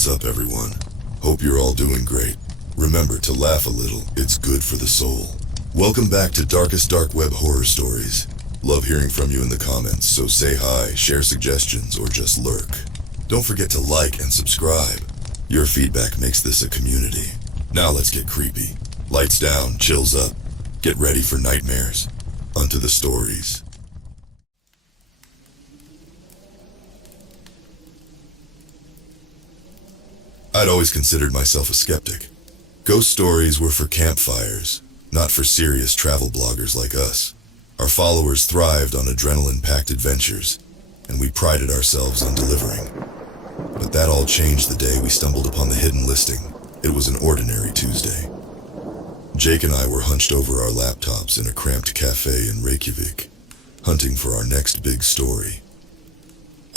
What's up, everyone? Hope you're all doing great. Remember to laugh a little, it's good for the soul. Welcome back to Darkest Dark Web Horror Stories. Love hearing from you in the comments, so say hi, share suggestions, or just lurk. Don't forget to like and subscribe. Your feedback makes this a community. Now let's get creepy. Lights down, chills up. Get ready for nightmares. Onto the stories. I'd always considered myself a skeptic. Ghost stories were for campfires, not for serious travel bloggers like us. Our followers thrived on adrenaline-packed adventures, and we prided ourselves on delivering. But that all changed the day we stumbled upon the hidden listing. It was an ordinary Tuesday. Jake and I were hunched over our laptops in a cramped cafe in Reykjavik, hunting for our next big story.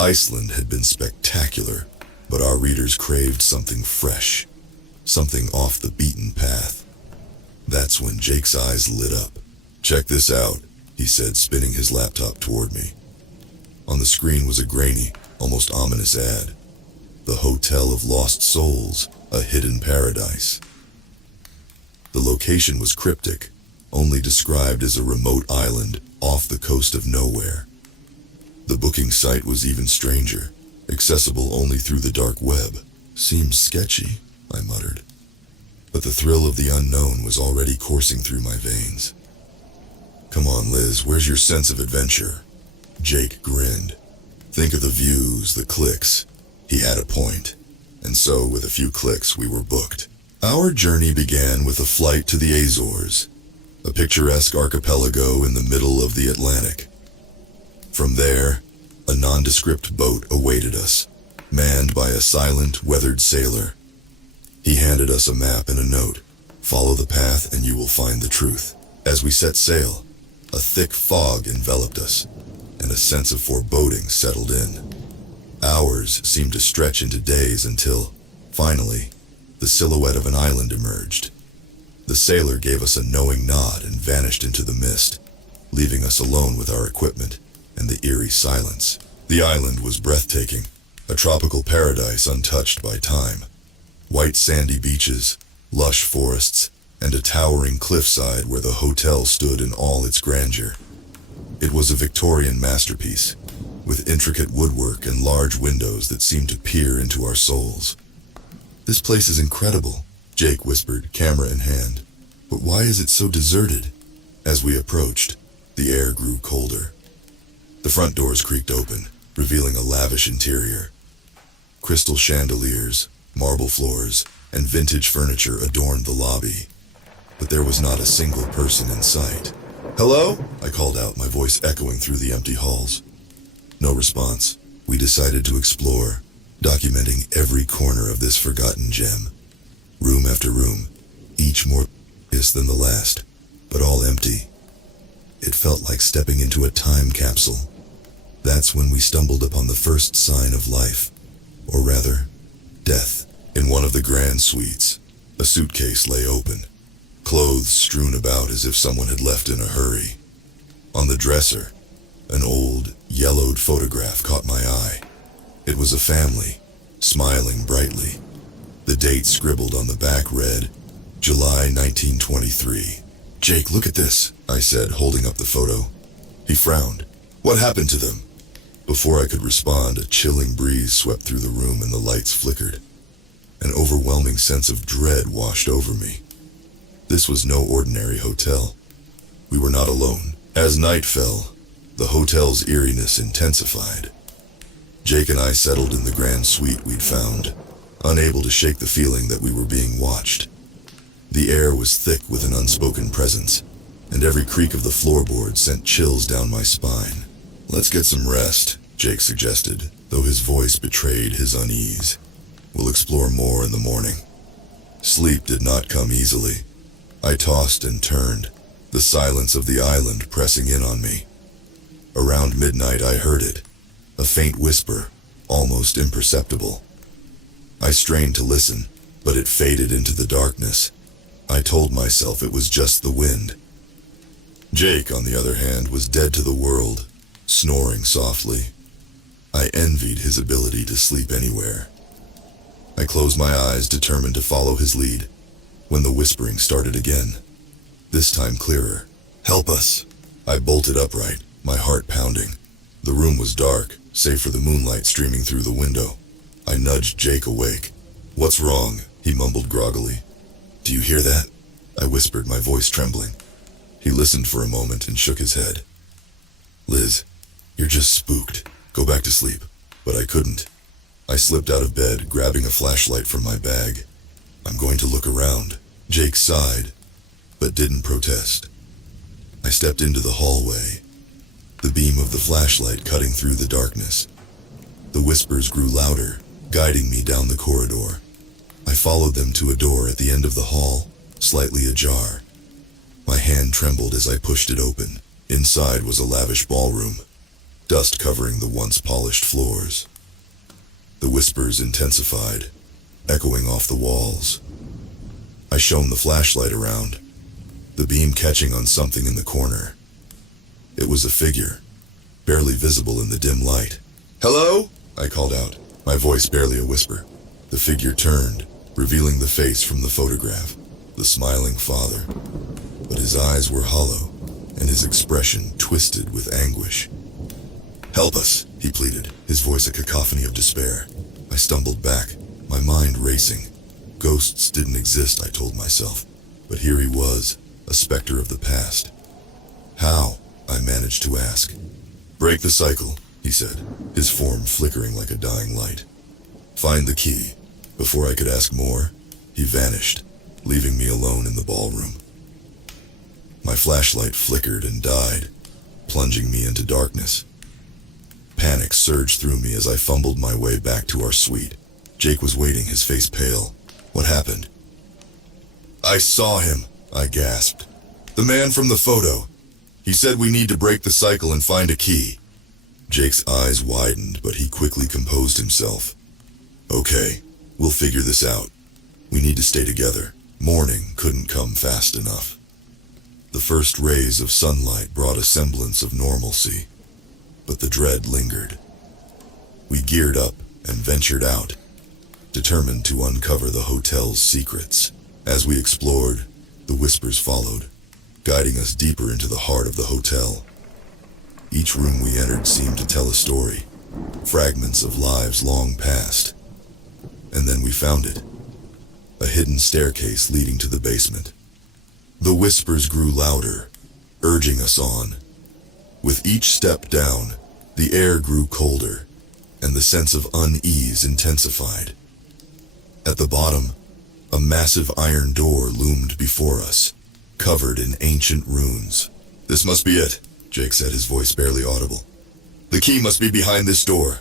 Iceland had been spectacular, but our readers craved something fresh, something off the beaten path. That's when Jake's eyes lit up. "Check this out," he said, spinning his laptop toward me. On the screen was a grainy, almost ominous ad. The Hotel of Lost Souls, a hidden paradise. The location was cryptic, only described as a remote island off the coast of nowhere. The booking site was even stranger, accessible only through the dark web. "Seems sketchy," I muttered. But the thrill of the unknown was already coursing through my veins. "Come on, Liz, where's your sense of adventure?" Jake grinned. "Think of the views, the clicks." He had a point. And so, with a few clicks, we were booked. Our journey began with a flight to the Azores, a picturesque archipelago in the middle of the Atlantic. From there, a nondescript boat awaited us, manned by a silent, weathered sailor. He handed us a map and a note. "Follow the path and you will find the truth." As we set sail, a thick fog enveloped us, and a sense of foreboding settled in. Hours seemed to stretch into days until, finally, the silhouette of an island emerged. The sailor gave us a knowing nod and vanished into the mist, leaving us alone with our equipment and the eerie silence. The island was breathtaking, a tropical paradise untouched by time. White sandy beaches, lush forests, and a towering cliffside where the hotel stood in all its grandeur. It was a Victorian masterpiece, with intricate woodwork and large windows that seemed to peer into our souls. "This place is incredible," Jake whispered, camera in hand. "But why is it so deserted?" As we approached, the air grew colder. The front doors creaked open, revealing a lavish interior. Crystal chandeliers, marble floors, and vintage furniture adorned the lobby. But there was not a single person in sight. "Hello?" I called out, my voice echoing through the empty halls. No response. We decided to explore, documenting every corner of this forgotten gem. Room after room, each more than the last, but all empty. It felt like stepping into a time capsule. That's when we stumbled upon the first sign of life, or rather, death. In one of the grand suites, a suitcase lay open, clothes strewn about as if someone had left in a hurry. On the dresser, an old, yellowed photograph caught my eye. It was a family, smiling brightly. The date scribbled on the back read, July 1923. "Jake, look at this," I said, holding up the photo. He frowned. "What happened to them?" Before I could respond, a chilling breeze swept through the room and the lights flickered. An overwhelming sense of dread washed over me. This was no ordinary hotel. We were not alone. As night fell, the hotel's eeriness intensified. Jake and I settled in the grand suite we'd found, unable to shake the feeling that we were being watched. The air was thick with an unspoken presence, and every creak of the floorboard sent chills down my spine. "Let's get some rest," Jake suggested, though his voice betrayed his unease. "We'll explore more in the morning." Sleep did not come easily. I tossed and turned, the silence of the island pressing in on me. Around midnight I heard it, a faint whisper, almost imperceptible. I strained to listen, but it faded into the darkness. I told myself it was just the wind. Jake, on the other hand, was dead to the world, snoring softly. I envied his ability to sleep anywhere. I closed my eyes, determined to follow his lead, when the whispering started again, this time clearer. "Help us!" I bolted upright, my heart pounding. The room was dark, save for the moonlight streaming through the window. I nudged Jake awake. "What's wrong?" he mumbled groggily. "Do you hear that?" I whispered, my voice trembling. He listened for a moment and shook his head. "Liz, you're just spooked. Go back to sleep." But I couldn't. I slipped out of bed, grabbing a flashlight from my bag. "I'm going to look around." Jake sighed, but didn't protest. I stepped into the hallway, the beam of the flashlight cutting through the darkness. The whispers grew louder, guiding me down the corridor. I followed them to a door at the end of the hall, slightly ajar. My hand trembled as I pushed it open. Inside was a lavish ballroom, dust covering the once polished floors. The whispers intensified, echoing off the walls. I shone the flashlight around, the beam catching on something in the corner. It was a figure, barely visible in the dim light. "Hello?" I called out, my voice barely a whisper. The figure turned, revealing the face from the photograph, the smiling father. But his eyes were hollow, and his expression twisted with anguish. "Help us," he pleaded, his voice a cacophony of despair. I stumbled back, my mind racing. Ghosts didn't exist, I told myself, but here he was, a specter of the past. "How?" I managed to ask. "Break the cycle," he said, his form flickering like a dying light. "Find the key." Before I could ask more, he vanished, leaving me alone in the ballroom. My flashlight flickered and died, plunging me into darkness. Panic surged through me as I fumbled my way back to our suite. Jake was waiting, his face pale. "What happened?" "I saw him," I gasped. "The man from the photo. He said we need to break the cycle and find a key." Jake's eyes widened, but he quickly composed himself. "Okay, we'll figure this out. We need to stay together." Morning couldn't come fast enough. The first rays of sunlight brought a semblance of normalcy, but the dread lingered. We geared up and ventured out, determined to uncover the hotel's secrets. As we explored, the whispers followed, guiding us deeper into the heart of the hotel. Each room we entered seemed to tell a story, fragments of lives long past. And then we found it, a hidden staircase leading to the basement. The whispers grew louder, urging us on. With each step down, the air grew colder, and the sense of unease intensified. At the bottom, a massive iron door loomed before us, covered in ancient runes. "This must be it," Jake said, his voice barely audible. "The key must be behind this door."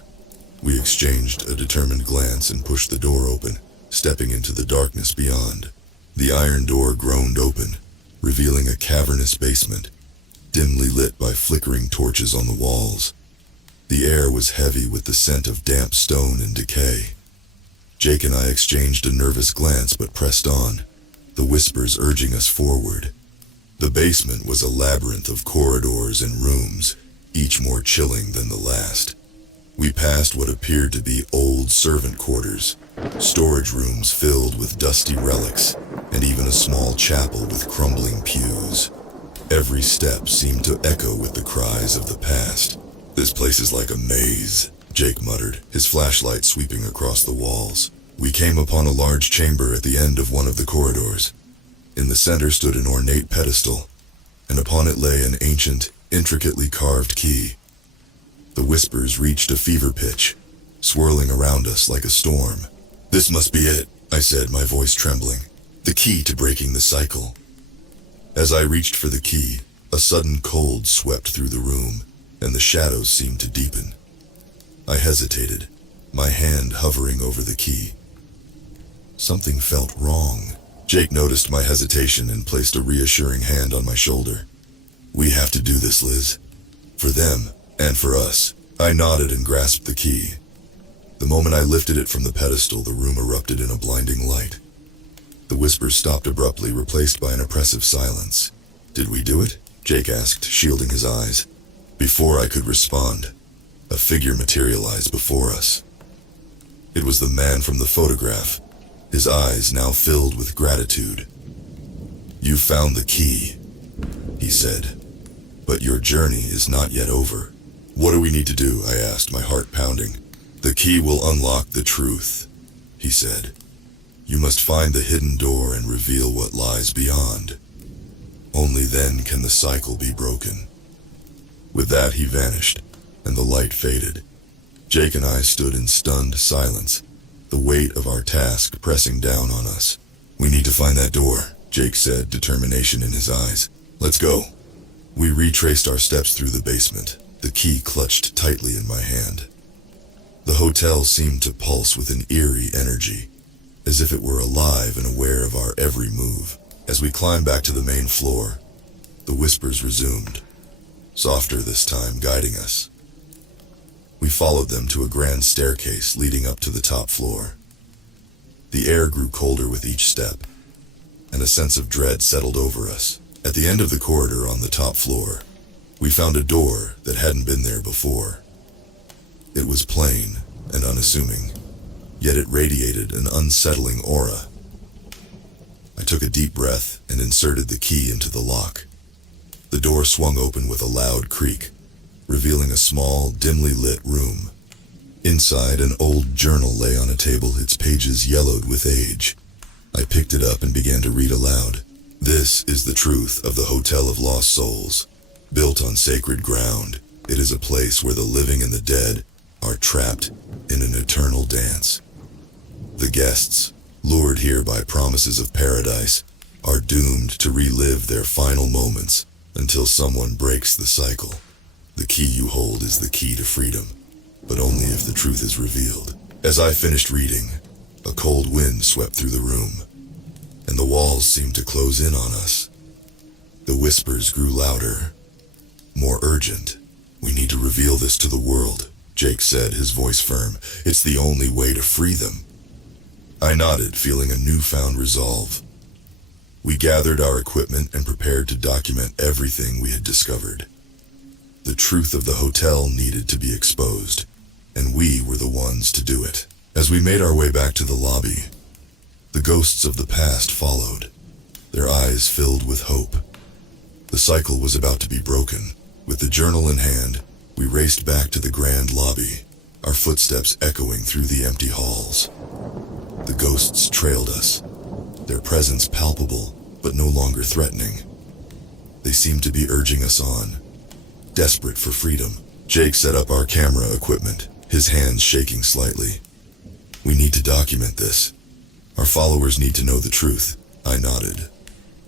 We exchanged a determined glance and pushed the door open, stepping into the darkness beyond. The iron door groaned open, revealing a cavernous basement, dimly lit by flickering torches on the walls. The air was heavy with the scent of damp stone and decay. Jake and I exchanged a nervous glance but pressed on, the whispers urging us forward. The basement was a labyrinth of corridors and rooms, each more chilling than the last. We passed what appeared to be old servant quarters, storage rooms filled with dusty relics, and even a small chapel with crumbling pews. Every step seemed to echo with the cries of the past. "This place is like a maze," Jake muttered, his flashlight sweeping across the walls. We came upon a large chamber at the end of one of the corridors. In the center stood an ornate pedestal, and upon it lay an ancient, intricately carved key. The whispers reached a fever pitch, swirling around us like a storm. "This must be it," I said, my voice trembling. "The key to breaking the cycle." As I reached for the key, a sudden cold swept through the room, and the shadows seemed to deepen. I hesitated, my hand hovering over the key. Something felt wrong. Jake noticed my hesitation and placed a reassuring hand on my shoulder. "We have to do this, Liz. For them, and for us." I nodded and grasped the key. The moment I lifted it from the pedestal, the room erupted in a blinding light. The whispers stopped abruptly, replaced by an oppressive silence. "Did we do it?" Jake asked, shielding his eyes. Before I could respond, a figure materialized before us. It was the man from the photograph, his eyes now filled with gratitude. "You found the key," he said. "But your journey is not yet over." "What do we need to do?" I asked, my heart pounding. "The key will unlock the truth," he said. "You must find the hidden door and reveal what lies beyond. Only then can the cycle be broken." With that, he vanished, and the light faded. Jake and I stood in stunned silence, the weight of our task pressing down on us. "We need to find that door," Jake said, determination in his eyes. "Let's go." We retraced our steps through the basement, the key clutched tightly in my hand. The hotel seemed to pulse with an eerie energy, as if it were alive and aware of our every move. As we climbed back to the main floor, the whispers resumed, softer this time, guiding us. We followed them to a grand staircase leading up to the top floor. The air grew colder with each step, and a sense of dread settled over us. At the end of the corridor on the top floor, we found a door that hadn't been there before. It was plain and unassuming, yet it radiated an unsettling aura. I took a deep breath and inserted the key into the lock. The door swung open with a loud creak, revealing a small, dimly lit room. Inside, an old journal lay on a table, its pages yellowed with age. I picked it up and began to read aloud. "This is the truth of the Hotel of Lost Souls. Built on sacred ground, it is a place where the living and the dead are trapped in an eternal dance. The guests, lured here by promises of paradise, are doomed to relive their final moments until someone breaks the cycle. The key you hold is the key to freedom, but only if the truth is revealed." As I finished reading, a cold wind swept through the room, and the walls seemed to close in on us. The whispers grew louder, more urgent. "We need to reveal this to the world," Jake said, his voice firm. "It's the only way to free them." I nodded, feeling a newfound resolve. We gathered our equipment and prepared to document everything we had discovered. The truth of the hotel needed to be exposed, and we were the ones to do it. As we made our way back to the lobby, the ghosts of the past followed, their eyes filled with hope. The cycle was about to be broken. With the journal in hand, we raced back to the grand lobby, our footsteps echoing through the empty halls. The ghosts trailed us, their presence palpable but no longer threatening. They seemed to be urging us on, desperate for freedom. Jake set up our camera equipment, his hands shaking slightly. "We need to document this. Our followers need to know the truth," I nodded,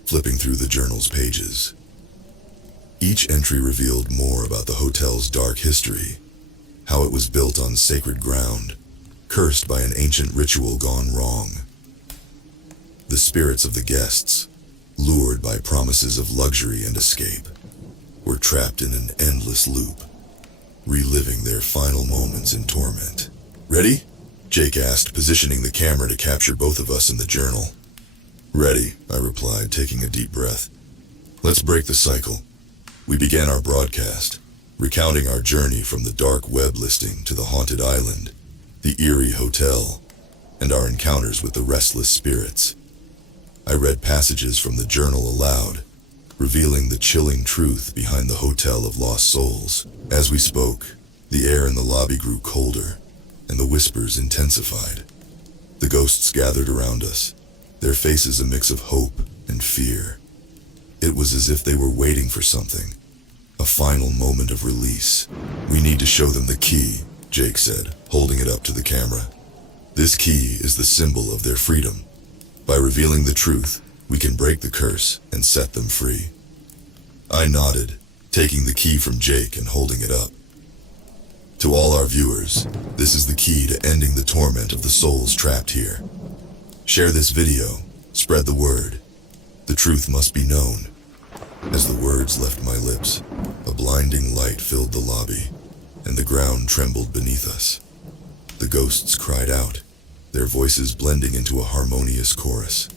flipping through the journal's pages. Each entry revealed more about the hotel's dark history, how it was built on sacred ground, cursed by an ancient ritual gone wrong. The spirits of the guests, lured by promises of luxury and escape, were trapped in an endless loop, reliving their final moments in torment. "Ready?" Jake asked, positioning the camera to capture both of us in the journal. "Ready," I replied, taking a deep breath. "Let's break the cycle." We began our broadcast, recounting our journey from the dark web listing to the haunted island, the eerie hotel, and our encounters with the restless spirits. I read passages from the journal aloud, revealing the chilling truth behind the Hotel of Lost Souls. As we spoke, the air in the lobby grew colder, and the whispers intensified. The ghosts gathered around us, their faces a mix of hope and fear. It was as if they were waiting for something, a final moment of release. "We need to show them the key," Jake said, holding it up to the camera. "This key is the symbol of their freedom. By revealing the truth, we can break the curse and set them free." I nodded, taking the key from Jake and holding it up. "To all our viewers, this is the key to ending the torment of the souls trapped here. Share this video, spread the word. The truth must be known." As the words left my lips, a blinding light filled the lobby, and the ground trembled beneath us. The ghosts cried out, their voices blending into a harmonious chorus.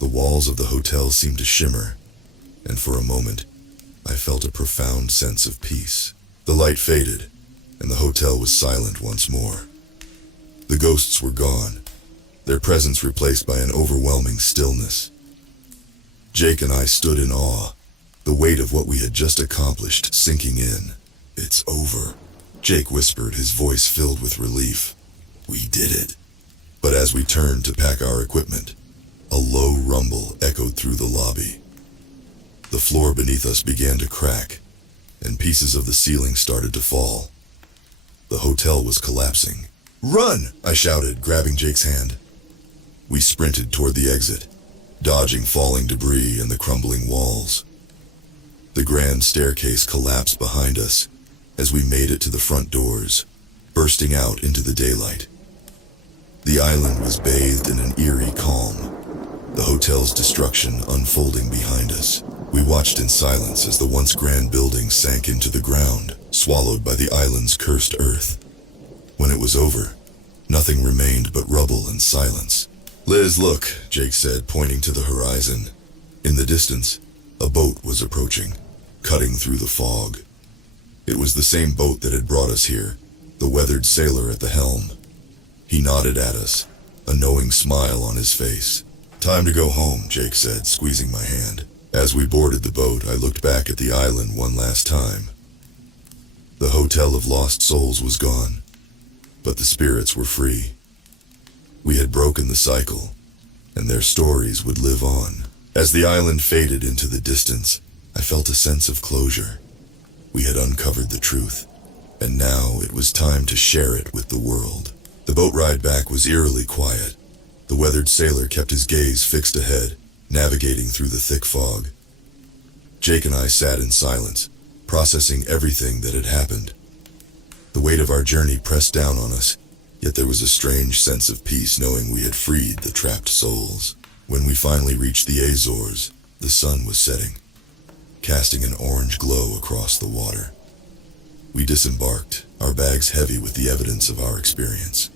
The walls of the hotel seemed to shimmer, and for a moment, I felt a profound sense of peace. The light faded, and the hotel was silent once more. The ghosts were gone, their presence replaced by an overwhelming stillness. Jake and I stood in awe, the weight of what we had just accomplished sinking in. "It's over," Jake whispered, his voice filled with relief. "We did it." But as we turned to pack our equipment, a low rumble echoed through the lobby. The floor beneath us began to crack, and pieces of the ceiling started to fall. The hotel was collapsing. "Run!" I shouted, grabbing Jake's hand. We sprinted toward the exit, dodging falling debris and the crumbling walls. The grand staircase collapsed behind us as we made it to the front doors, bursting out into the daylight. The island was bathed in an eerie calm, the hotel's destruction unfolding behind us. We watched in silence as the once grand building sank into the ground, swallowed by the island's cursed earth. When it was over, nothing remained but rubble and silence. "Liz, look," Jake said, pointing to the horizon. In the distance, a boat was approaching, cutting through the fog. It was the same boat that had brought us here, the weathered sailor at the helm. He nodded at us, a knowing smile on his face. "Time to go home," Jake said, squeezing my hand. As we boarded the boat, I looked back at the island one last time. The Hotel of Lost Souls was gone, but the spirits were free. We had broken the cycle, and their stories would live on. As the island faded into the distance, I felt a sense of closure. We had uncovered the truth, and now it was time to share it with the world. The boat ride back was eerily quiet. The weathered sailor kept his gaze fixed ahead, navigating through the thick fog. Jake and I sat in silence, processing everything that had happened. The weight of our journey pressed down on us, yet there was a strange sense of peace knowing we had freed the trapped souls. When we finally reached the Azores, the sun was setting, casting an orange glow across the water. We disembarked, our bags heavy with the evidence of our experience.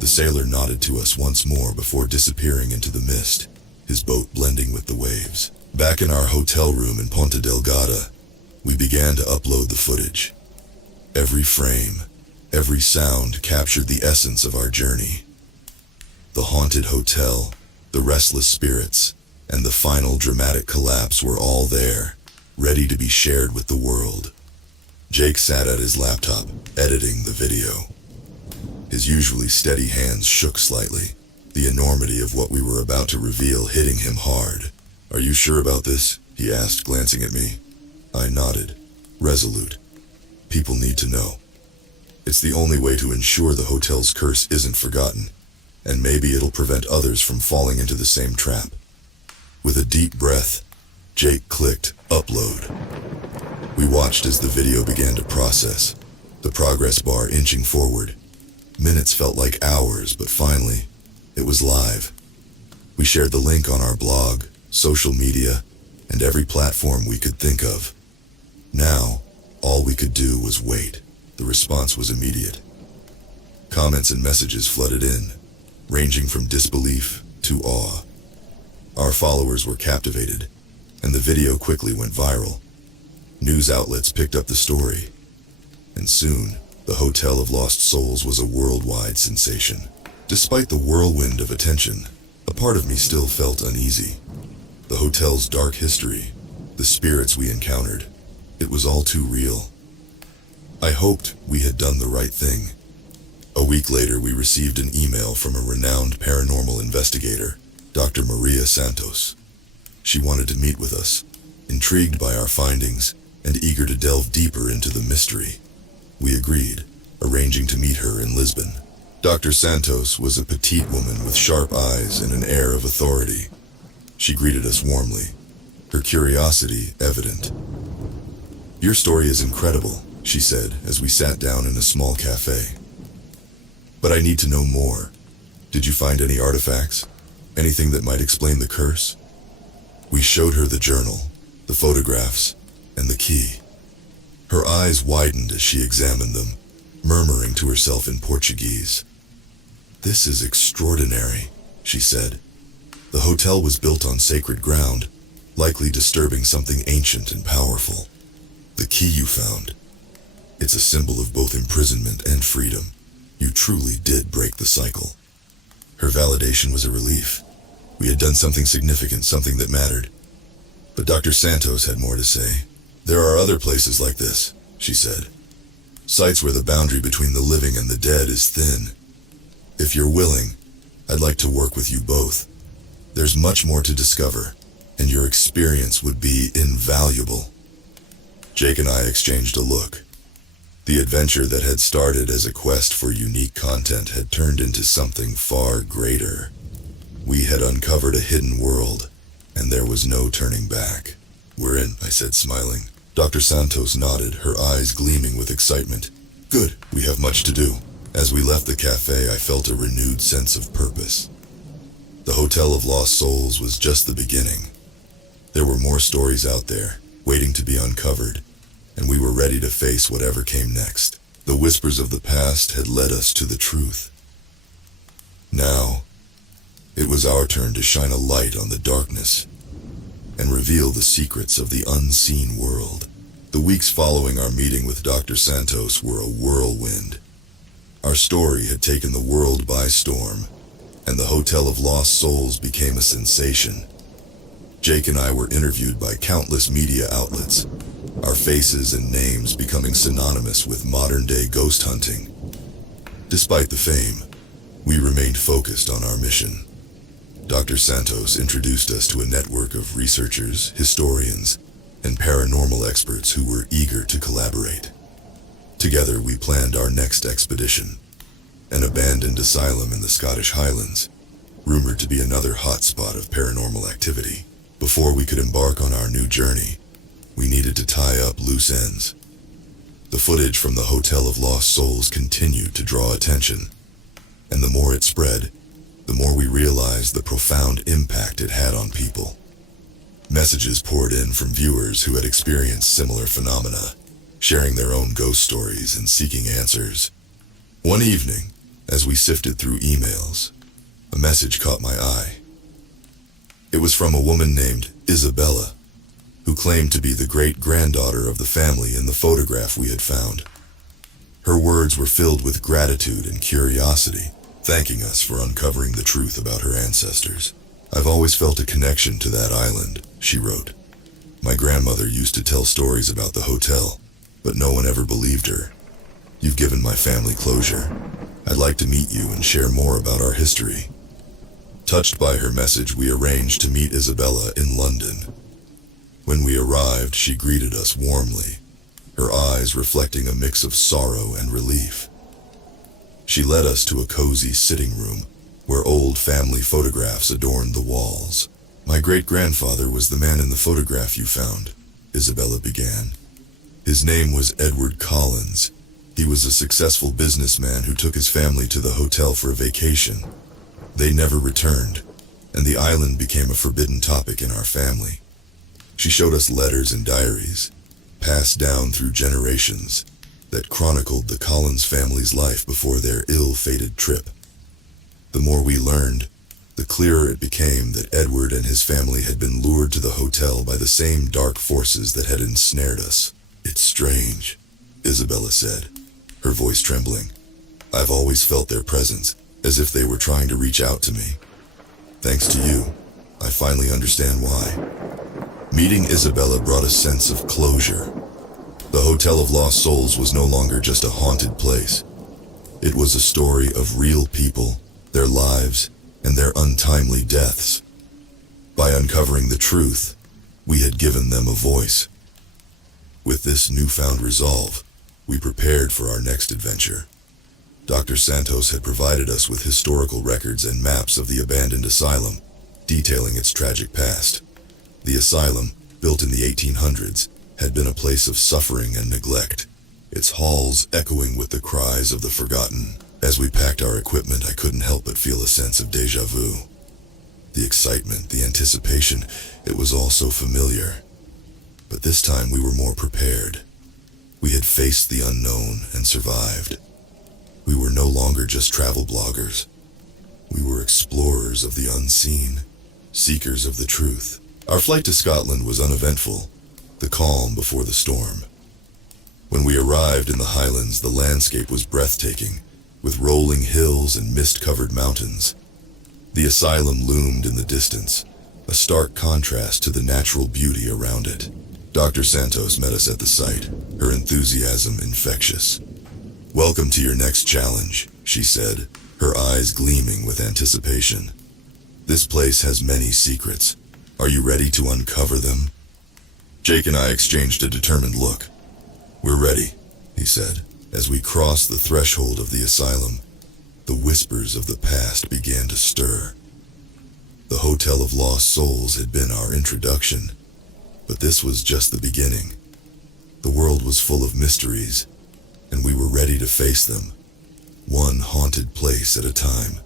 The sailor nodded to us once more before disappearing into the mist, his boat blending with the waves. Back in our hotel room in Ponta Delgada, we began to upload the footage. Every frame, every sound captured the essence of our journey. The haunted hotel, the restless spirits, and the final dramatic collapse were all there, ready to be shared with the world. Jake sat at his laptop, editing the video. His usually steady hands shook slightly, the enormity of what we were about to reveal hitting him hard. "Are you sure about this?" he asked, glancing at me. I nodded, resolute. "People need to know. It's the only way to ensure the hotel's curse isn't forgotten, and maybe it'll prevent others from falling into the same trap." With a deep breath, Jake clicked upload. We watched as the video began to process, the progress bar inching forward. Minutes felt like hours, but finally, it was live. We shared the link on our blog, social media, and every platform we could think of. Now, all we could do was wait. The response was immediate. Comments and messages flooded in, ranging from disbelief to awe. Our followers were captivated, and the video quickly went viral. News outlets picked up the story, and soon, the Hotel of Lost Souls was a worldwide sensation. Despite the whirlwind of attention, a part of me still felt uneasy. The hotel's dark history, the spirits we encountered, it was all too real. I hoped we had done the right thing. A week later, we received an email from a renowned paranormal investigator, Dr. Maria Santos. She wanted to meet with us, intrigued by our findings and eager to delve deeper into the mystery. We agreed, arranging to meet her in Lisbon. Dr. Santos was a petite woman with sharp eyes and an air of authority. She greeted us warmly, her curiosity evident. "Your story is incredible," she said as we sat down in a small cafe. "But I need to know more. Did you find any artifacts? Anything that might explain the curse?" We showed her the journal, the photographs, and the key. Her eyes widened as she examined them, murmuring to herself in Portuguese. "This is extraordinary," she said. "The hotel was built on sacred ground, likely disturbing something ancient and powerful. The key you found, it's a symbol of both imprisonment and freedom. You truly did break the cycle. Her validation was a relief. We had done something significant, something that mattered. But Dr. Santos had more to say. There are other places like this, she said. Sites where the boundary between the living and the dead is thin. If you're willing, I'd like to work with you both. There's much more to discover, and your experience would be invaluable. Jake and I exchanged a look. The adventure that had started as a quest for unique content had turned into something far greater. We had uncovered a hidden world, and there was no turning back. We're in, I said, smiling. Dr. Santos nodded, her eyes gleaming with excitement. Good, we have much to do. As we left the cafe, I felt a renewed sense of purpose. The Hotel of Lost Souls was just the beginning. There were more stories out there, waiting to be uncovered, and we were ready to face whatever came next. The whispers of the past had led us to the truth. Now, it was our turn to shine a light on the darkness and reveal the secrets of the unseen world. The weeks following our meeting with Dr. Santos were a whirlwind. Our story had taken the world by storm, and the Hotel of Lost Souls became a sensation. Jake and I were interviewed by countless media outlets, our faces and names becoming synonymous with modern-day ghost hunting. Despite the fame, we remained focused on our mission. Dr. Santos introduced us to a network of researchers, historians, and paranormal experts who were eager to collaborate. Together, we planned our next expedition, an abandoned asylum in the Scottish Highlands, rumored to be another hotspot of paranormal activity. Before we could embark on our new journey, we needed to tie up loose ends. The footage from the Hotel of Lost Souls continued to draw attention, and the more it spread, the more we realized the profound impact it had on people. Messages poured in from viewers who had experienced similar phenomena, sharing their own ghost stories and seeking answers. One evening, as we sifted through emails, a message caught my eye. It was from a woman named Isabella, who claimed to be the great-granddaughter of the family in the photograph we had found. Her words were filled with gratitude and curiosity, thanking us for uncovering the truth about her ancestors. I've always felt a connection to that island, she wrote. My grandmother used to tell stories about the hotel, but no one ever believed her. You've given my family closure. I'd like to meet you and share more about our history. Touched by her message, we arranged to meet Isabella in London. When we arrived, she greeted us warmly, her eyes reflecting a mix of sorrow and relief. She led us to a cozy sitting room where old family photographs adorned the walls. My great-grandfather was the man in the photograph you found, Isabella began. His name was Edward Collins. He was a successful businessman who took his family to the hotel for a vacation. They never returned, and the island became a forbidden topic in our family. She showed us letters and diaries, passed down through generations, that chronicled the Collins family's life before their ill-fated trip. The more we learned, the clearer it became that Edward and his family had been lured to the hotel by the same dark forces that had ensnared us. It's strange, Isabella said, her voice trembling. I've always felt their presence, as if they were trying to reach out to me. Thanks to you, I finally understand why. Meeting Isabella brought a sense of closure. The Hotel of Lost Souls was no longer just a haunted place. It was a story of real people, their lives, and their untimely deaths. By uncovering the truth, we had given them a voice. With this newfound resolve, we prepared for our next adventure. Dr. Santos had provided us with historical records and maps of the abandoned asylum, detailing its tragic past. The asylum, built in the 1800s, had been a place of suffering and neglect, its halls echoing with the cries of the forgotten. As we packed our equipment, I couldn't help but feel a sense of déjà vu. The excitement, the anticipation, it was all so familiar. But this time we were more prepared. We had faced the unknown and survived. We were no longer just travel bloggers. We were explorers of the unseen, seekers of the truth. Our flight to Scotland was uneventful, the calm before the storm. When we arrived in the Highlands, the landscape was breathtaking, with rolling hills and mist-covered mountains. The asylum loomed in the distance, a stark contrast to the natural beauty around it. Dr. Santos met us at the site, her enthusiasm infectious. "Welcome to your next challenge," she said, her eyes gleaming with anticipation. "This place has many secrets. Are you ready to uncover them?" Jake and I exchanged a determined look. "We're ready," he said. As we crossed the threshold of the asylum, the whispers of the past began to stir. The Hotel of Lost Souls had been our introduction, but this was just the beginning. The world was full of mysteries, and we were ready to face them, one haunted place at a time.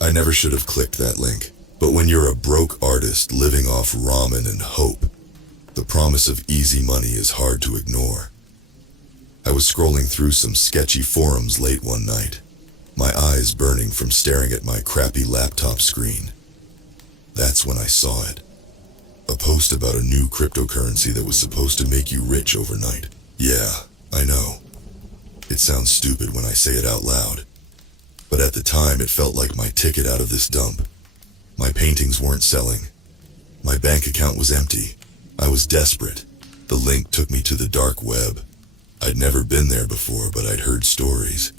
I never should have clicked that link, but when you're a broke artist living off ramen and hope, the promise of easy money is hard to ignore. I was scrolling through some sketchy forums late one night, my eyes burning from staring at my crappy laptop screen. That's when I saw it. A post about a new cryptocurrency that was supposed to make you rich overnight. Yeah, I know. It sounds stupid when I say it out loud, but at the time it felt like my ticket out of this dump. My paintings weren't selling. My bank account was empty. I was desperate. The link took me to the dark web. I'd never been there before, but I'd heard stories.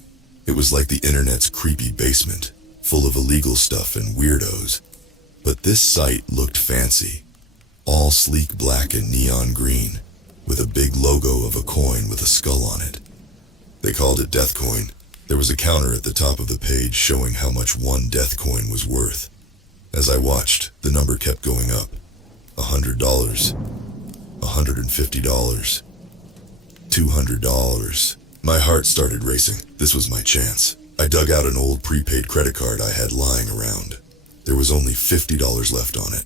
It was like the internet's creepy basement, full of illegal stuff and weirdos. But this site looked fancy. All sleek black and neon green, with a big logo of a coin with a skull on it. They called it Death Coin. There was a counter at the top of the page showing how much one Death Coin was worth. As I watched, the number kept going up. $100, $150, $200. My heart started racing. This was my chance. I dug out an old prepaid credit card I had lying around. There was only $50 left on it.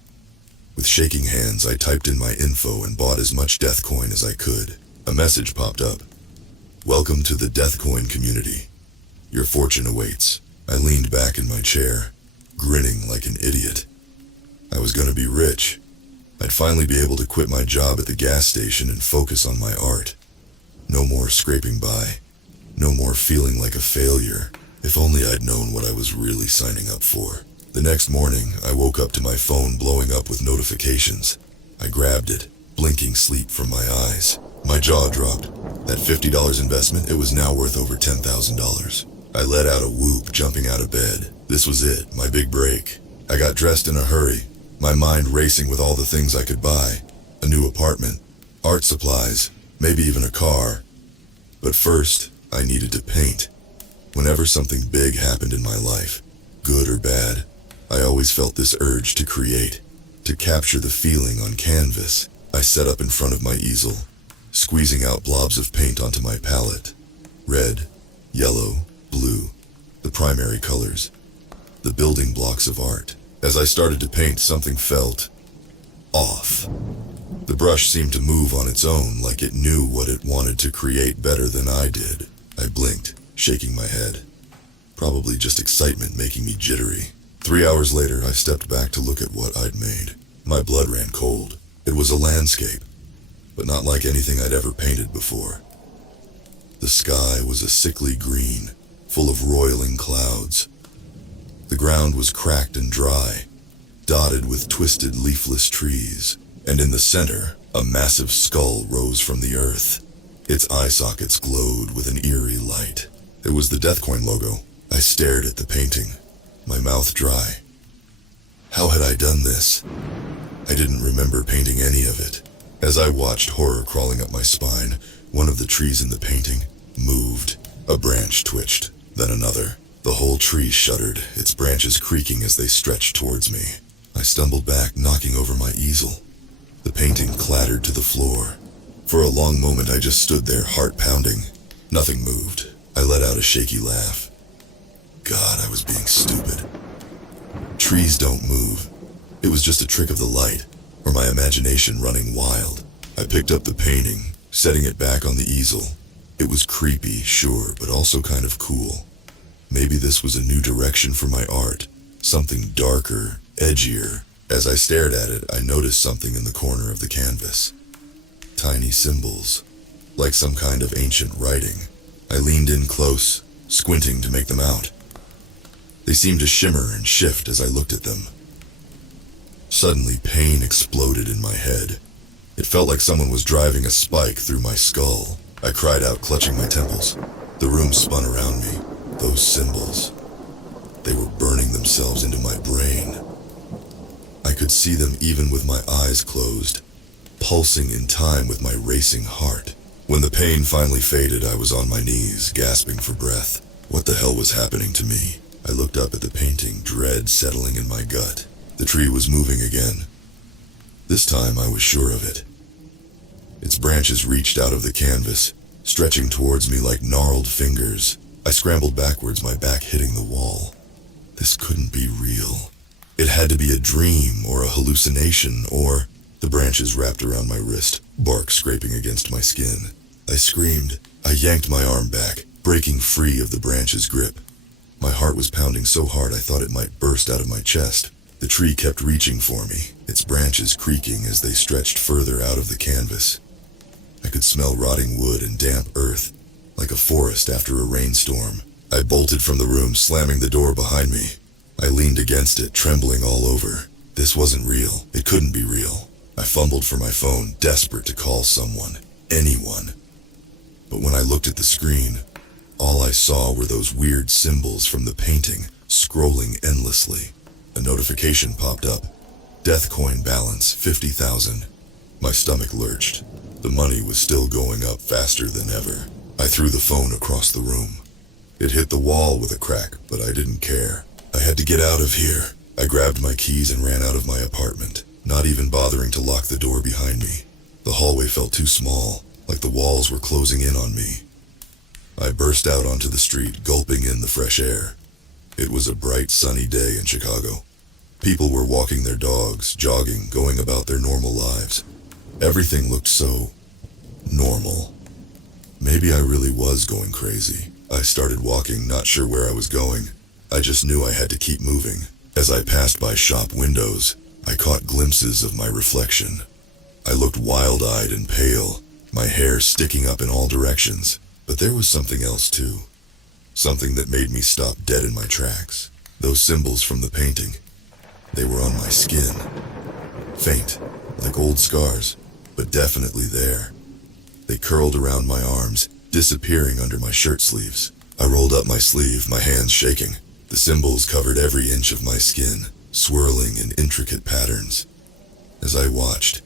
With shaking hands, I typed in my info and bought as much Death Coin as I could. A message popped up. "Welcome to the Death Coin community. Your fortune awaits." I leaned back in my chair, grinning like an idiot. I was gonna be rich. I'd finally be able to quit my job at the gas station and focus on my art. No more scraping by. No more feeling like a failure. If only I'd known what I was really signing up for. The next morning, I woke up to my phone blowing up with notifications. I grabbed it, blinking sleep from my eyes. My jaw dropped. That $50 investment, it was now worth over $10,000. I let out a whoop, jumping out of bed. This was it, my big break. I got dressed in a hurry, my mind racing with all the things I could buy. A new apartment, art supplies, maybe even a car. But first, I needed to paint. Whenever something big happened in my life, good or bad, I always felt this urge to create, to capture the feeling on canvas. I sat up in front of my easel, squeezing out blobs of paint onto my palette. Red, yellow, blue, the primary colors, the building blocks of art. As I started to paint, something felt off. The brush seemed to move on its own, like it knew what it wanted to create better than I did. I blinked, shaking my head. Probably just excitement making me jittery. 3 hours later, I stepped back to look at what I'd made. My blood ran cold. It was a landscape, but not like anything I'd ever painted before. The sky was a sickly green, full of roiling clouds. The ground was cracked and dry, dotted with twisted leafless trees, and in the center, a massive skull rose from the earth. Its eye sockets glowed with an eerie light. It was the Death Coin logo. I stared at the painting, my mouth dry. How had I done this? I didn't remember painting any of it. As I watched horror crawling up my spine, one of the trees in the painting moved. A branch twitched, then another. The whole tree shuddered, its branches creaking as they stretched towards me. I stumbled back, knocking over my easel. The painting clattered to the floor. For a long moment I just stood there, heart pounding. Nothing moved. I let out a shaky laugh. God, I was being stupid. Trees don't move. It was just a trick of the light, or my imagination running wild. I picked up the painting, setting it back on the easel. It was creepy, sure, but also kind of cool. Maybe this was a new direction for my art. Something darker, edgier. As I stared at it, I noticed something in the corner of the canvas. Tiny symbols, like some kind of ancient writing. I leaned in close, squinting to make them out. They seemed to shimmer and shift as I looked at them. Suddenly, pain exploded in my head. It felt like someone was driving a spike through my skull. I cried out, clutching my temples. The room spun around me. Those symbols. They were burning themselves into my brain. I could see them even with my eyes closed, pulsing in time with my racing heart. When the pain finally faded, I was on my knees, gasping for breath. What the hell was happening to me? I looked up at the painting, dread settling in my gut. The tree was moving again. This time I was sure of it. Its branches reached out of the canvas, stretching towards me like gnarled fingers. I scrambled backwards, my back hitting the wall. This couldn't be real. It had to be a dream or a hallucination, or the branches wrapped around my wrist, bark scraping against my skin. I screamed. I yanked my arm back, breaking free of the branch's grip. My heart was pounding so hard I thought it might burst out of my chest. The tree kept reaching for me, its branches creaking as they stretched further out of the canvas. I could smell rotting wood and damp earth, like a forest after a rainstorm. I bolted from the room, slamming the door behind me. I leaned against it, trembling all over. This wasn't real. It couldn't be real. I fumbled for my phone, desperate to call someone, anyone. But when I looked at the screen, all I saw were those weird symbols from the painting, scrolling endlessly. A notification popped up. Death coin balance, 50,000. My stomach lurched. The money was still going up faster than ever. I threw the phone across the room. It hit the wall with a crack, but I didn't care. I had to get out of here. I grabbed my keys and ran out of my apartment, not even bothering to lock the door behind me. The hallway felt too small, like the walls were closing in on me. I burst out onto the street, gulping in the fresh air. It was a bright, sunny day in Chicago. People were walking their dogs, jogging, going about their normal lives. Everything looked so normal. Maybe I really was going crazy. I started walking, not sure where I was going. I just knew I had to keep moving. As I passed by shop windows, I caught glimpses of my reflection. I looked wild-eyed and pale, my hair sticking up in all directions. But there was something else too. Something that made me stop dead in my tracks. Those symbols from the painting. They were on my skin. Faint, like old scars, but definitely there. They curled around my arms, disappearing under my shirt sleeves. I rolled up my sleeve, my hands shaking. The symbols covered every inch of my skin, swirling in intricate patterns. As I watched,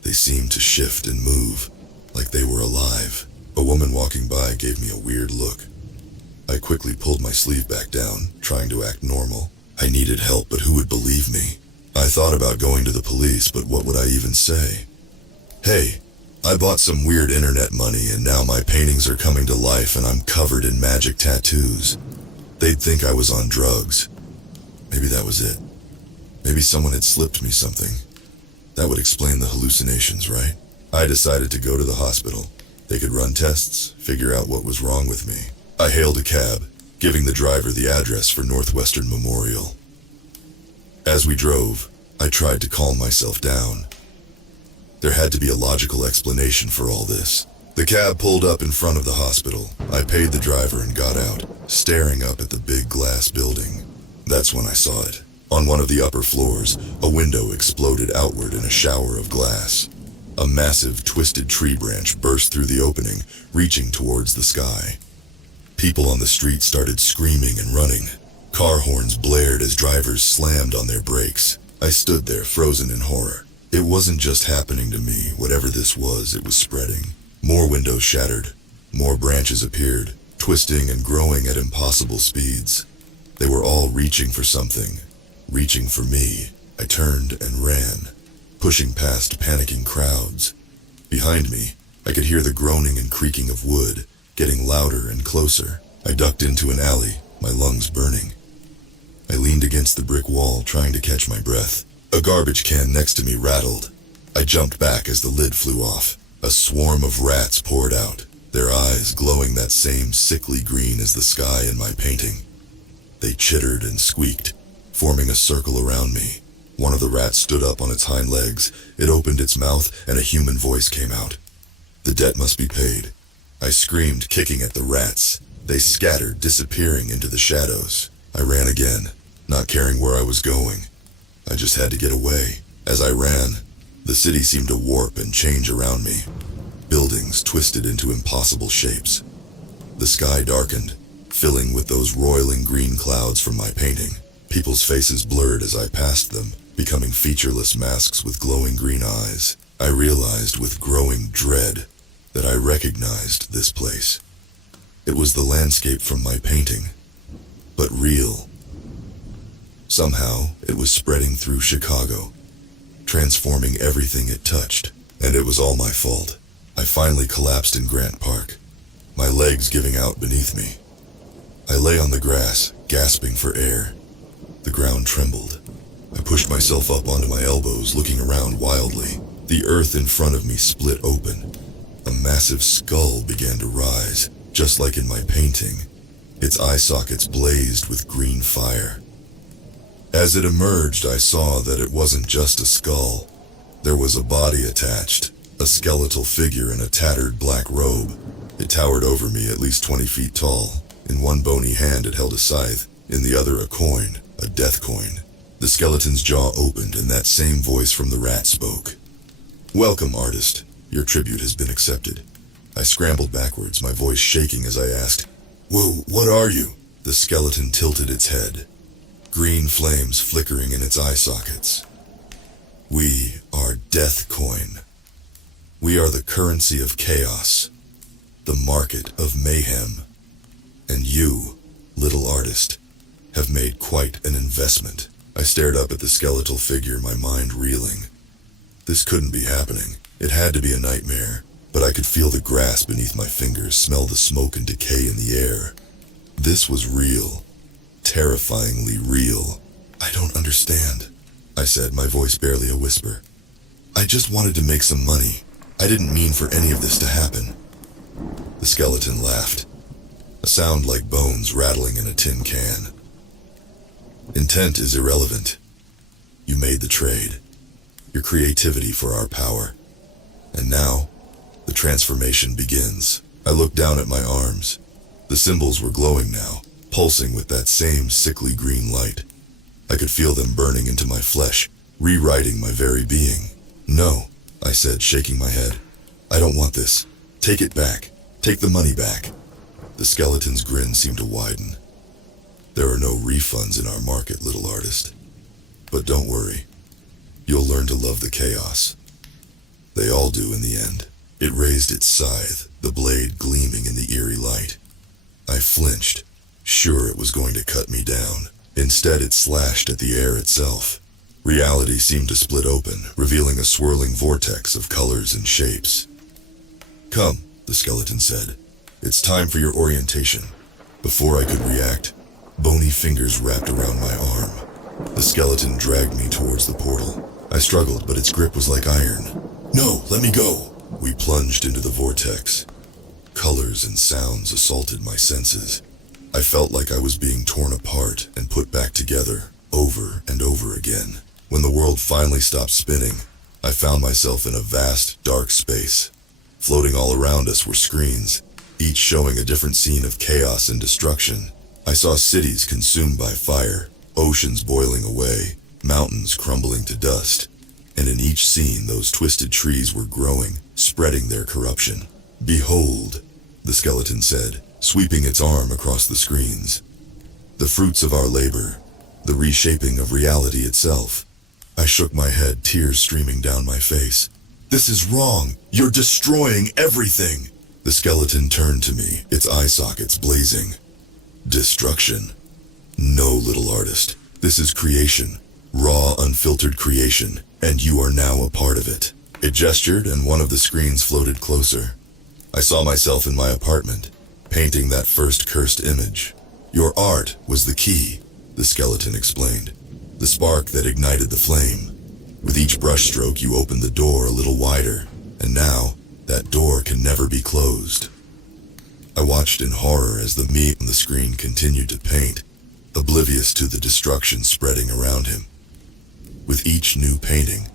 they seemed to shift and move, like they were alive. A woman walking by gave me a weird look. I quickly pulled my sleeve back down, trying to act normal. I needed help, but who would believe me? I thought about going to the police, but what would I even say? Hey, I bought some weird internet money and now my paintings are coming to life and I'm covered in magic tattoos. They'd think I was on drugs. Maybe that was it. Maybe someone had slipped me something. That would explain the hallucinations, right? I decided to go to the hospital. They could run tests, figure out what was wrong with me. I hailed a cab, giving the driver the address for Northwestern Memorial. As we drove, I tried to calm myself down. There had to be a logical explanation for all this. The cab pulled up in front of the hospital. I paid the driver and got out, staring up at the big glass building. That's when I saw it. On one of the upper floors, a window exploded outward in a shower of glass. A massive, twisted tree branch burst through the opening, reaching towards the sky. People on the street started screaming and running. Car horns blared as drivers slammed on their brakes. I stood there, frozen in horror. It wasn't just happening to me. Whatever this was, it was spreading. More windows shattered. More branches appeared, twisting and growing at impossible speeds. They were all reaching for something. Reaching for me. I turned and ran, pushing past panicking crowds. Behind me, I could hear the groaning and creaking of wood, getting louder and closer. I ducked into an alley, my lungs burning. I leaned against the brick wall, trying to catch my breath. A garbage can next to me rattled. I jumped back as the lid flew off. A swarm of rats poured out, their eyes glowing that same sickly green as the sky in my painting. They chittered and squeaked, forming a circle around me, One of the rats stood up on its hind legs. It opened its mouth, and a human voice came out. The debt must be paid. I screamed, kicking at the rats. They scattered, disappearing into the shadows. I ran again, not caring where I was going. I just had to get away. As I ran, the city seemed to warp and change around me. Buildings twisted into impossible shapes. The sky darkened, filling with those roiling green clouds from my painting. People's faces blurred as I passed them, becoming featureless masks with glowing green eyes. I realized with growing dread that I recognized this place. It was the landscape from my painting, but real. Somehow, it was spreading through Chicago, transforming everything it touched, and it was all my fault. I finally collapsed in Grant Park, my legs giving out beneath me. I lay on the grass, gasping for air. The ground trembled. I pushed myself up onto my elbows, looking around wildly. The earth in front of me split open. A massive skull began to rise, just like in my painting. Its eye sockets blazed with green fire. As it emerged, I saw that it wasn't just a skull. There was a body attached, a skeletal figure in a tattered black robe. It towered over me, at least 20 feet tall. In one bony hand it held a scythe, in the other a coin, a death coin. The skeleton's jaw opened and that same voice from the rat spoke. "Welcome, artist. Your tribute has been accepted." I scrambled backwards, my voice shaking as I asked, "Whoa, what are you?" The skeleton tilted its head, green flames flickering in its eye sockets. "We are Death Coin. We are the currency of chaos, the market of mayhem. And you, little artist, have made quite an investment." I stared up at the skeletal figure, my mind reeling. This couldn't be happening. It had to be a nightmare, but I could feel the grass beneath my fingers, smell the smoke and decay in the air. This was real. Terrifyingly real. "I don't understand," I said, my voice barely a whisper. "I just wanted to make some money. I didn't mean for any of this to happen." The skeleton laughed, a sound like bones rattling in a tin can. "Intent is irrelevant. You made the trade. Your creativity for our power. And now, the transformation begins." I looked down at my arms. The symbols were glowing now, pulsing with that same sickly green light. I could feel them burning into my flesh, rewriting my very being. "No," I said, shaking my head. "I don't want this. Take it back. Take the money back." The skeleton's grin seemed to widen. "There are no refunds in our market, little artist. But don't worry. You'll learn to love the chaos. They all do in the end." It raised its scythe, the blade gleaming in the eerie light. I flinched, sure it was going to cut me down. Instead, it slashed at the air itself. Reality seemed to split open, revealing a swirling vortex of colors and shapes. "Come," the skeleton said. "It's time for your orientation." Before I could react, bony fingers wrapped around my arm. The skeleton dragged me towards the portal. I struggled, but its grip was like iron. "No, let me go!" We plunged into the vortex. Colors and sounds assaulted my senses. I felt like I was being torn apart and put back together, over and over again. When the world finally stopped spinning, I found myself in a vast, dark space. Floating all around us were screens, each showing a different scene of chaos and destruction. I saw cities consumed by fire, oceans boiling away, mountains crumbling to dust. And in each scene, those twisted trees were growing, spreading their corruption. "Behold," the skeleton said, sweeping its arm across the screens. "The fruits of our labor, the reshaping of reality itself." I shook my head, tears streaming down my face. "This is wrong. You're destroying everything." The skeleton turned to me, its eye sockets blazing. "Destruction? No, little artist. This is creation. Raw, unfiltered creation, and you are now a part of it." It gestured, and one of the screens floated closer. I saw myself in my apartment, painting that first cursed image. "Your art was the key," the skeleton explained. "The spark that ignited the flame. With each brushstroke you opened the door a little wider, and now, that door can never be closed." I watched in horror as the me on the screen continued to paint, oblivious to the destruction spreading around him. With each new painting,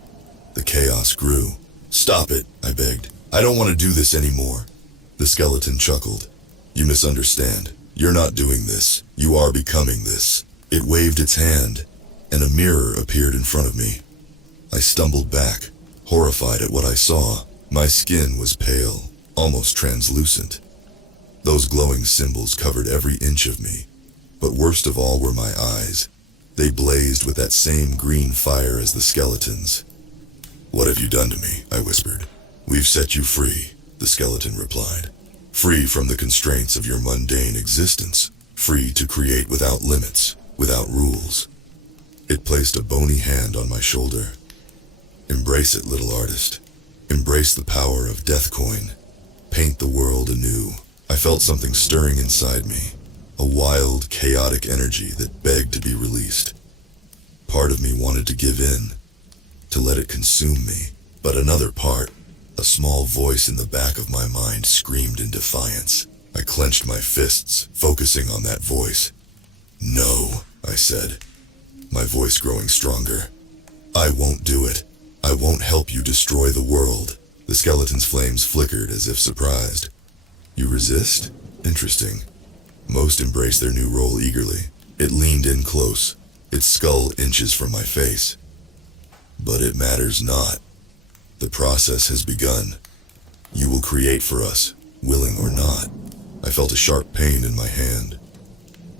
the chaos grew. "Stop it," I begged. "I don't want to do this anymore." The skeleton chuckled. "You misunderstand. You're not doing this. You are becoming this." It waved its hand, and a mirror appeared in front of me. I stumbled back, horrified at what I saw. My skin was pale, almost translucent. Those glowing symbols covered every inch of me. But worst of all were my eyes. They blazed with that same green fire as the skeletons. "What have you done to me?" I whispered. "We've set you free," the skeleton replied. "Free from the constraints of your mundane existence. Free to create without limits, without rules." It placed a bony hand on my shoulder. "Embrace it, little artist. Embrace the power of Deathcoin. Paint the world anew." I felt something stirring inside me, a wild, chaotic energy that begged to be released. Part of me wanted to give in, to let it consume me, but another part, a small voice in the back of my mind, screamed in defiance. I clenched my fists, focusing on that voice. "No," I said, my voice growing stronger. "I won't do it. I won't help you destroy the world." The skeleton's flames flickered as if surprised. "You resist? Interesting." Most embraced their new role eagerly. It leaned in close, its skull inches from my face. "But it matters not. The process has begun. You will create for us, willing or not." I felt a sharp pain in my hand.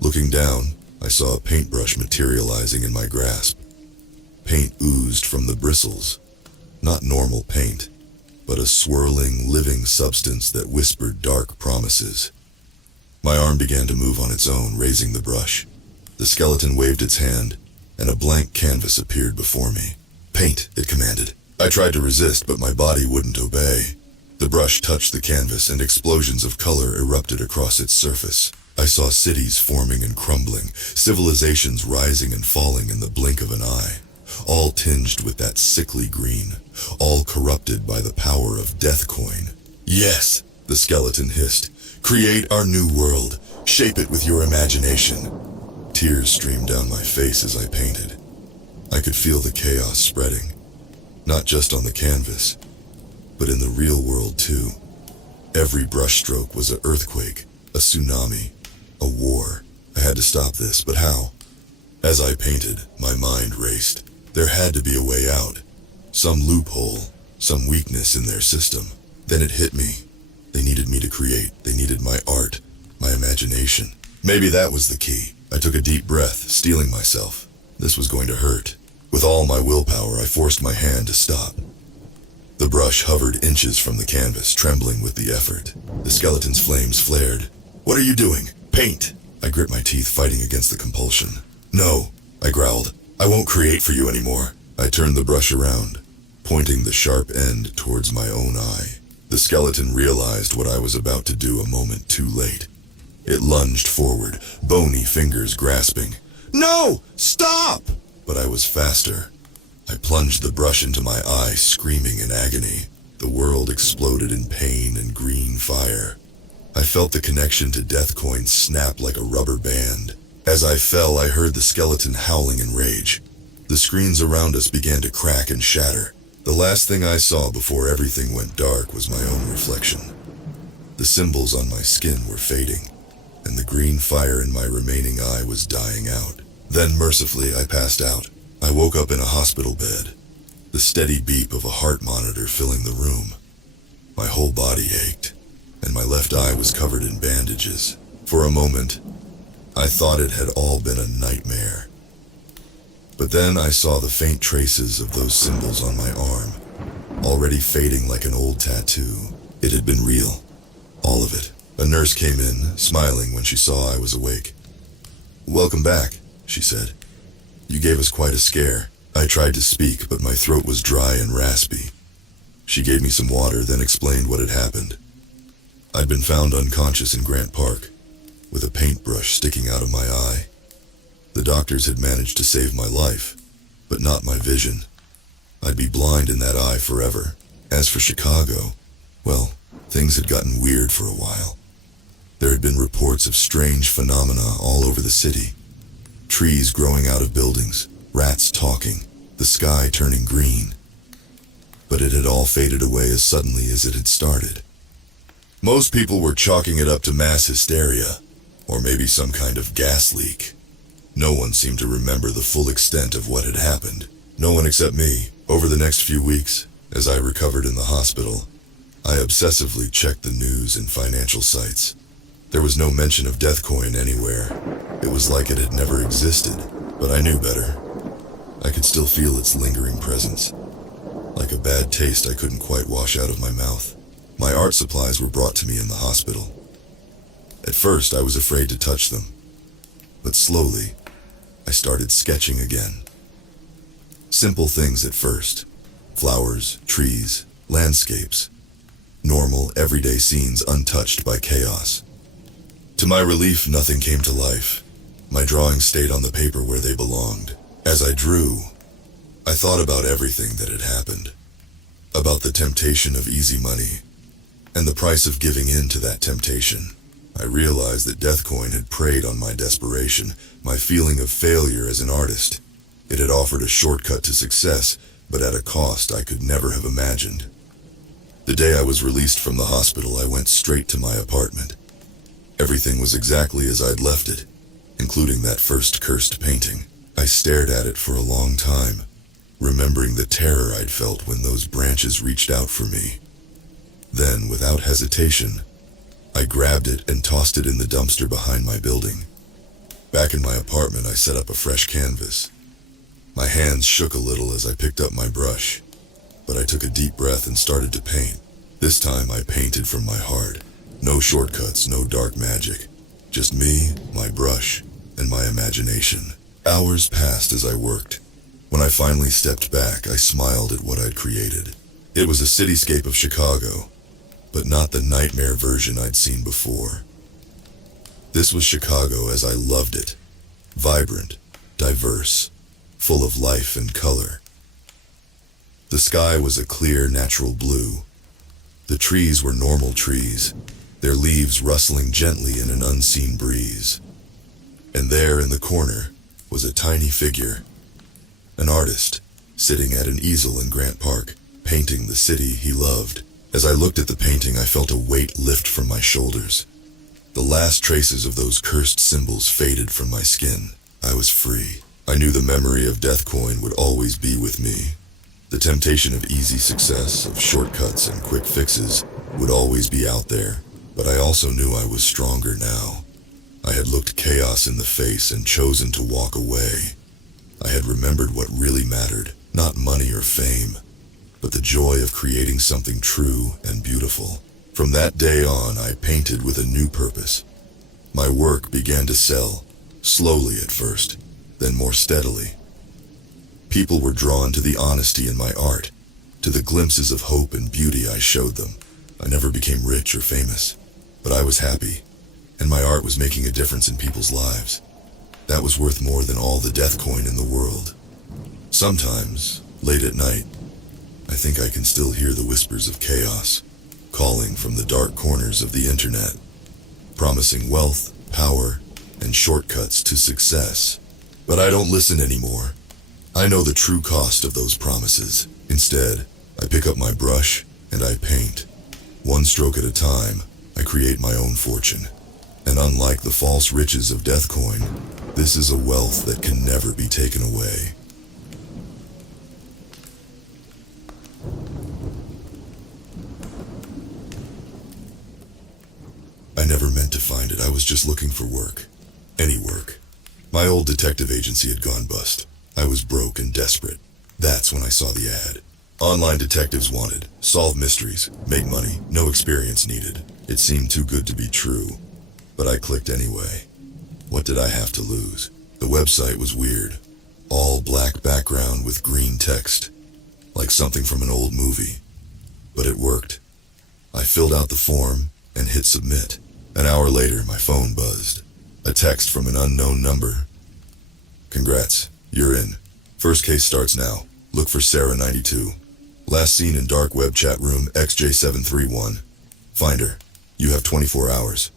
Looking down, I saw a paintbrush materializing in my grasp. Paint oozed from the bristles. Not normal paint, but a swirling, living substance that whispered dark promises. My arm began to move on its own, raising the brush. The skeleton waved its hand, and a blank canvas appeared before me. "Paint," it commanded. I tried to resist, but my body wouldn't obey. The brush touched the canvas, and explosions of color erupted across its surface. I saw cities forming and crumbling, civilizations rising and falling in the blink of an eye, all tinged with that sickly green, all corrupted by the power of Deathcoin. "Yes," the skeleton hissed. "Create our new world. Shape it with your imagination." Tears streamed down my face as I painted. I could feel the chaos spreading, not just on the canvas, but in the real world too. Every brushstroke was an earthquake, a tsunami, a war. I had to stop this, but how? As I painted, my mind raced. There had to be a way out. Some loophole, some weakness in their system. Then it hit me. They needed me to create. They needed my art, my imagination. Maybe that was the key. I took a deep breath, steeling myself. This was going to hurt. With all my willpower, I forced my hand to stop. The brush hovered inches from the canvas, trembling with the effort. The skeleton's flames flared. "What are you doing? Paint!" I gripped my teeth, fighting against the compulsion. "No," I growled. "I won't create for you anymore." I turned the brush around, pointing the sharp end towards my own eye. The skeleton realized what I was about to do a moment too late. It lunged forward, bony fingers grasping. "No! Stop!" But I was faster. I plunged the brush into my eye, screaming in agony. The world exploded in pain and green fire. I felt the connection to Deathcoin snap like a rubber band. As I fell, I heard the skeleton howling in rage. The screens around us began to crack and shatter. The last thing I saw before everything went dark was my own reflection. The symbols on my skin were fading, and the green fire in my remaining eye was dying out. Then, mercifully, I passed out. I woke up in a hospital bed, the steady beep of a heart monitor filling the room. My whole body ached, and my left eye was covered in bandages. For a moment, I thought it had all been a nightmare. But then I saw the faint traces of those symbols on my arm, already fading like an old tattoo. It had been real, all of it. A nurse came in, smiling when she saw I was awake. "Welcome back," she said. "You gave us quite a scare." I tried to speak, but my throat was dry and raspy. She gave me some water, then explained what had happened. I'd been found unconscious in Grant Park, with a paintbrush sticking out of my eye. The doctors had managed to save my life, but not my vision. I'd be blind in that eye forever. As for Chicago, well, things had gotten weird for a while. There had been reports of strange phenomena all over the city. Trees growing out of buildings, rats talking, the sky turning green. But it had all faded away as suddenly as it had started. Most people were chalking it up to mass hysteria, or maybe some kind of gas leak. No one seemed to remember the full extent of what had happened. No one except me. Over the next few weeks, as I recovered in the hospital, I obsessively checked the news and financial sites. There was no mention of Deathcoin anywhere. It was like it had never existed, but I knew better. I could still feel its lingering presence. Like a bad taste I couldn't quite wash out of my mouth. My art supplies were brought to me in the hospital. At first, I was afraid to touch them. But slowly, I started sketching again. Simple things at first. Flowers, trees, landscapes. Normal, everyday scenes untouched by chaos. To my relief, nothing came to life. My drawings stayed on the paper where they belonged. As I drew, I thought about everything that had happened. About the temptation of easy money, and the price of giving in to that temptation. I realized that Deathcoin had preyed on my desperation, my feeling of failure as an artist. It had offered a shortcut to success, but at a cost I could never have imagined. The day I was released from the hospital, I went straight to my apartment. Everything was exactly as I'd left it, including that first cursed painting. I stared at it for a long time, remembering the terror I'd felt when those branches reached out for me. Then, without hesitation, I grabbed it and tossed it in the dumpster behind my building. Back in my apartment, I set up a fresh canvas. My hands shook a little as I picked up my brush, but I took a deep breath and started to paint. This time I painted from my heart. No shortcuts, no dark magic. Just me, my brush, and my imagination. Hours passed as I worked. When I finally stepped back, I smiled at what I'd created. It was a cityscape of Chicago, but not the nightmare version I'd seen before. This was Chicago as I loved it. Vibrant, diverse, full of life and color. The sky was a clear, natural blue. The trees were normal trees, their leaves rustling gently in an unseen breeze. And there in the corner was a tiny figure, an artist, sitting at an easel in Grant Park, painting the city he loved. As I looked at the painting, I felt a weight lift from my shoulders. The last traces of those cursed symbols faded from my skin. I was free. I knew the memory of Deathcoin would always be with me. The temptation of easy success, of shortcuts and quick fixes, would always be out there. But I also knew I was stronger now. I had looked chaos in the face and chosen to walk away. I had remembered what really mattered, not money or fame, but the joy of creating something true and beautiful. From that day on, I painted with a new purpose. My work began to sell, slowly at first, then more steadily. People were drawn to the honesty in my art, to the glimpses of hope and beauty I showed them. I never became rich or famous, but I was happy, and my art was making a difference in people's lives. That was worth more than all the Deathcoin in the world. Sometimes, late at night, I think I can still hear the whispers of chaos, calling from the dark corners of the internet, promising wealth, power, and shortcuts to success. But I don't listen anymore. I know the true cost of those promises. Instead, I pick up my brush and I paint. One stroke at a time, I create my own fortune. And unlike the false riches of Deathcoin, this is a wealth that can never be taken away. I never meant to find it. I was just looking for work. Any work. My old detective agency had gone bust. I was broke and desperate. That's when I saw the ad. Online detectives wanted. Solve mysteries. Make money. No experience needed. It seemed too good to be true. But I clicked anyway. What did I have to lose? The website was weird. All black background with green text. Like something from an old movie. But it worked. I filled out the form and hit submit. An hour later, my phone buzzed. A text from an unknown number. Congrats, you're in. First case starts now. Look for Sarah 92. Last seen in dark web chat room XJ731. Find her. You have 24 hours.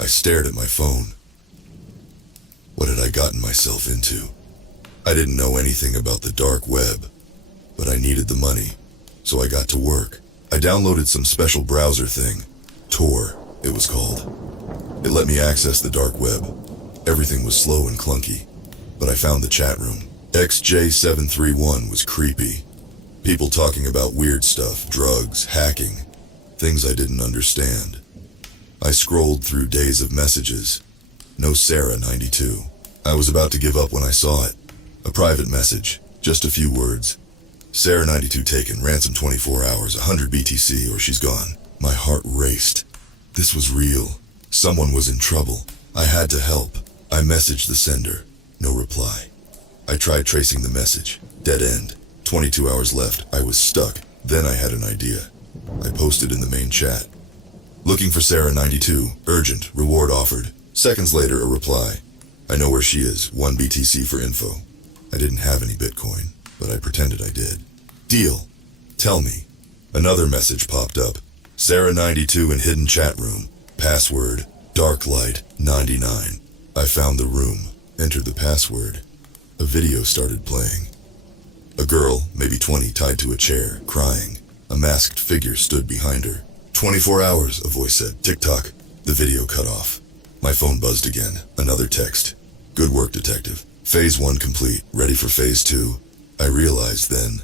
I stared at my phone. What had I gotten myself into? I didn't know anything about the dark web, but I needed the money, so I got to work. I downloaded some special browser thing, Tor, it was called. It let me access the dark web. Everything was slow and clunky, but I found the chat room. XJ731 was creepy. People talking about weird stuff, drugs, hacking, things I didn't understand. I scrolled through days of messages. No Sarah 92. I was about to give up when I saw it. A private message, just a few words. Sarah 92 taken, ransom 24 hours, 100 BTC or she's gone. My heart raced. This was real. Someone was in trouble. I had to help. I messaged the sender. No reply. I tried tracing the message. Dead end. 22 hours left. I was stuck. Then I had an idea. I posted in the main chat. Looking for Sarah 92. Urgent. Reward offered. Seconds later, a reply. I know where she is. 1 BTC for info. I didn't have any Bitcoin, but I pretended I did. Deal. Tell me. Another message popped up. Sarah 92 in hidden chat room. Password. Darklight99. I found the room. Entered the password. A video started playing. A girl, maybe 20, tied to a chair, crying. A masked figure stood behind her. 24 hours, a voice said. Tick-tock. The video cut off. My phone buzzed again. Another text. Good work, detective. Phase 1 complete. Ready for Phase 2. I realized then,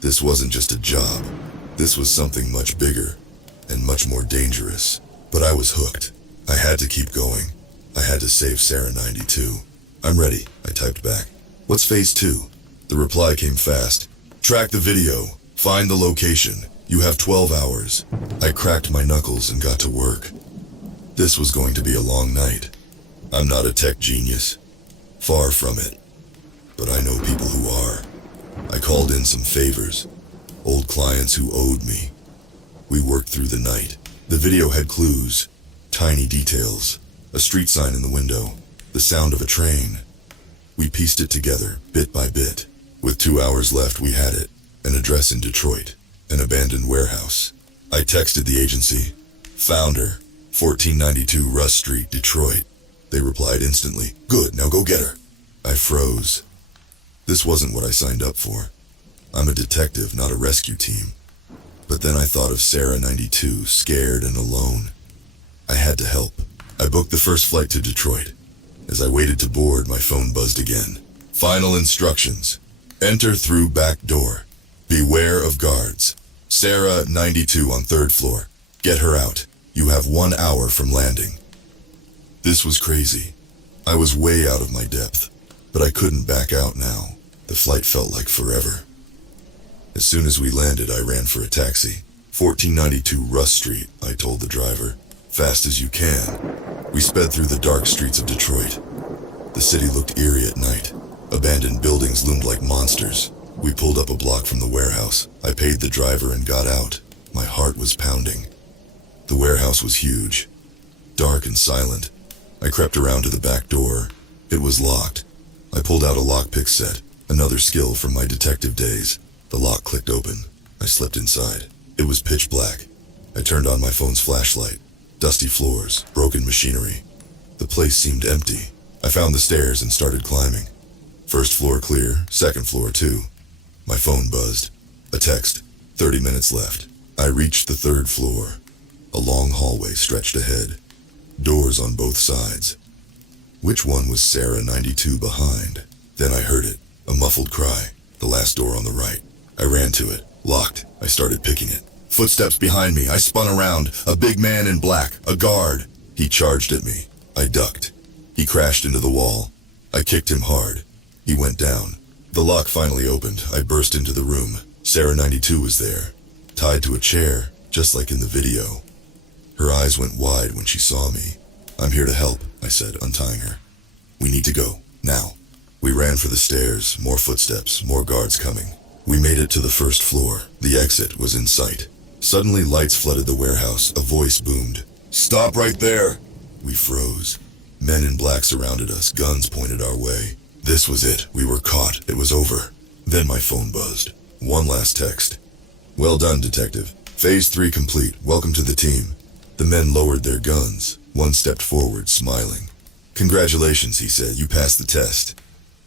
this wasn't just a job. This was something much bigger and much more dangerous. But I was hooked. I had to keep going. I had to save Sarah 92. I'm ready, I typed back. What's Phase 2? The reply came fast. Track the video. Find the location. You have 12 hours. I cracked my knuckles and got to work. This was going to be a long night. I'm not a tech genius. Far from it. But I know people who are. I called in some favors. Old clients who owed me. We worked through the night. The video had clues. Tiny details. A street sign in the window. The sound of a train. We pieced it together, bit by bit. With 2 hours left, we had it. An address in Detroit. An abandoned warehouse. I texted the agency. Found her. 1492 Russ Street, Detroit. They replied instantly. Good, now go get her. I froze. This wasn't what I signed up for. I'm a detective, not a rescue team. But then I thought of Sarah 92, scared and alone. I had to help. I booked the first flight to Detroit. As I waited to board, my phone buzzed again. Final instructions. Enter through back door. Beware of guards. Sarah 92 on 3rd floor. Get her out. You have 1 hour from landing. This was crazy. I was way out of my depth, but I couldn't back out now. The flight felt like forever. As soon as we landed, I ran for a taxi. 1492 Russ Street, I told the driver. Fast as you can. We sped through the dark streets of Detroit. The city looked eerie at night. Abandoned buildings loomed like monsters. We pulled up a block from the warehouse. I paid the driver and got out. My heart was pounding. The warehouse was huge, dark and silent. I crept around to the back door. It was locked. I pulled out a lockpick set, another skill from my detective days. The lock clicked open. I slipped inside. It was pitch black. I turned on my phone's flashlight. Dusty floors, broken machinery. The place seemed empty. I found the stairs and started climbing. 1st floor clear, 2nd floor too. My phone buzzed. A text. 30 minutes left. I reached the 3rd floor. A long hallway stretched ahead. Doors on both sides. Which one was Sarah 92 behind? Then I heard it. A muffled cry. The last door on the right. I ran to it. Locked. I started picking it. Footsteps behind me. I spun around. A big man in black. A guard. He charged at me. I ducked. He crashed into the wall. I kicked him hard. He went down. The lock finally opened. I burst into the room. Sarah 92 was there. Tied to a chair, just like in the video. Her eyes went wide when she saw me. I'm here to help, I said, untying her. We need to go. Now. We ran for the stairs. More footsteps. More guards coming. We made it to the 1st floor. The exit was in sight. Suddenly lights flooded the warehouse. A voice boomed. Stop right there! We froze. Men in black surrounded us. Guns pointed our way. This was it. We were caught. It was over. Then my phone buzzed. One last text. Well done, detective. Phase 3 complete. Welcome to the team. The men lowered their guns. One stepped forward, smiling. Congratulations, he said. You passed the test.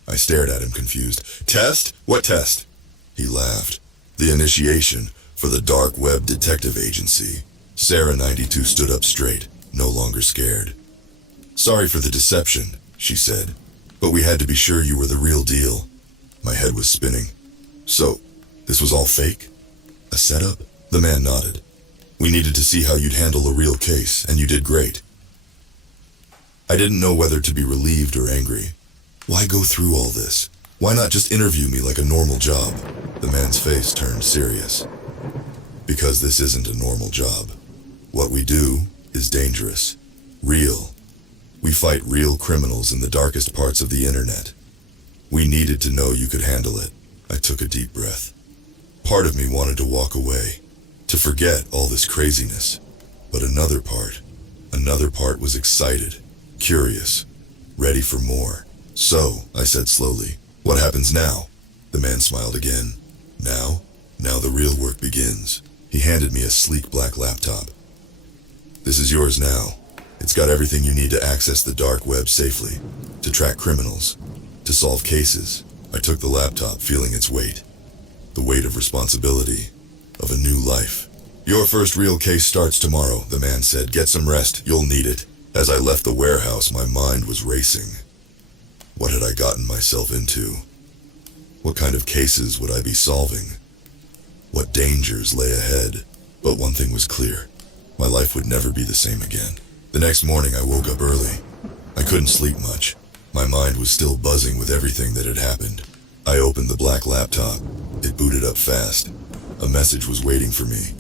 I stared at him confused. Test? What test? He laughed. The initiation for the dark web detective agency. Sarah 92 stood up straight, no longer scared. Sorry for the deception, she said, but we had to be sure you were the real deal. My head was spinning. So, this was all fake? A setup? The man nodded. We needed to see how you'd handle a real case, and you did great. I didn't know whether to be relieved or angry. Why go through all this? Why not just interview me like a normal job? The man's face turned serious. Because this isn't a normal job. What we do is dangerous. Real. We fight real criminals in the darkest parts of the internet. We needed to know you could handle it. I took a deep breath. Part of me wanted to walk away, to forget all this craziness. But another part was excited, curious, ready for more. So, I said slowly, what happens now? The man smiled again. Now the real work begins. He handed me a sleek black laptop. This is yours now. It's got everything you need to access the dark web safely, to track criminals, to solve cases. I took the laptop, feeling its weight. The weight of responsibility, of a new life. Your first real case starts tomorrow, the man said. Get some rest, you'll need it. As I left the warehouse, my mind was racing. What had I gotten myself into? What kind of cases would I be solving? What dangers lay ahead? But one thing was clear. My life would never be the same again. The next morning I woke up early. I couldn't sleep much. My mind was still buzzing with everything that had happened. I opened the black laptop. It booted up fast. A message was waiting for me.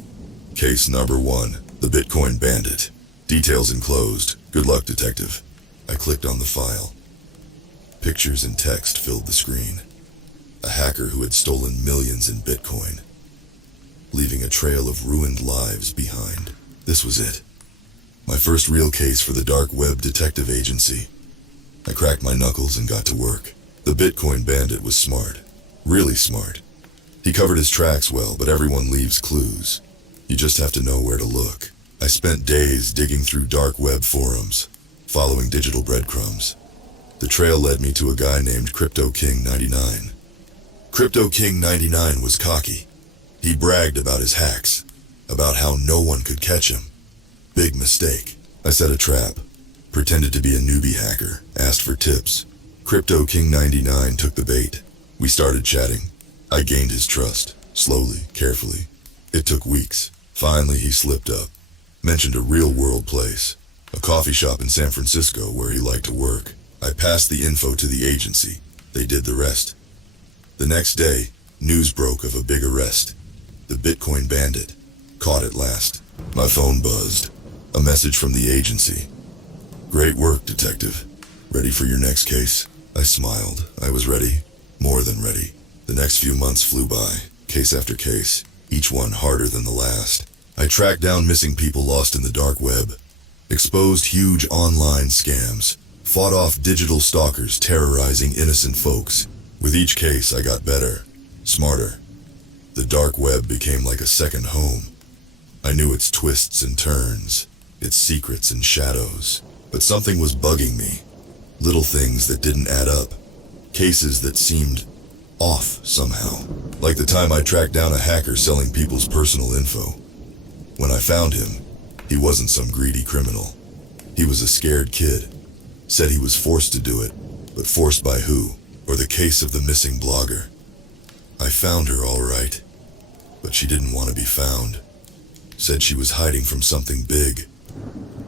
Case number 1, the Bitcoin Bandit. Details enclosed. Good luck, detective. I clicked on the file. Pictures and text filled the screen. A hacker who had stolen millions in Bitcoin, leaving a trail of ruined lives behind. This was it. My first real case for the dark web detective agency. I cracked my knuckles and got to work. The Bitcoin Bandit was smart. Really smart. He covered his tracks well, but everyone leaves clues. You just have to know where to look. I spent days digging through dark web forums, following digital breadcrumbs. The trail led me to a guy named Crypto King 99. Crypto King 99 was cocky. He bragged about his hacks, about how no one could catch him. Big mistake. I set a trap, pretended to be a newbie hacker, asked for tips. Crypto King 99 took the bait. We started chatting. I gained his trust, slowly, carefully. It took weeks. Finally, he slipped up. Mentioned a real-world place, a coffee shop in San Francisco where he liked to work. I passed the info to the agency. They did the rest. The next day, news broke of a big arrest. The Bitcoin Bandit. Caught at last. My phone buzzed. A message from the agency. Great work, detective. Ready for your next case? I smiled. I was ready. More than ready. The next few months flew by, case after case, each one harder than the last. I tracked down missing people lost in the dark web, exposed huge online scams, fought off digital stalkers terrorizing innocent folks. With each case, I got better, smarter. The dark web became like a second home. I knew its twists and turns, its secrets and shadows. But something was bugging me. Little things that didn't add up. Cases that seemed off somehow. Like the time I tracked down a hacker selling people's personal info. When I found him, he wasn't some greedy criminal. He was a scared kid. Said he was forced to do it, but forced by who? Or the case of the missing blogger. I found her all right, but she didn't want to be found. Said she was hiding from something big,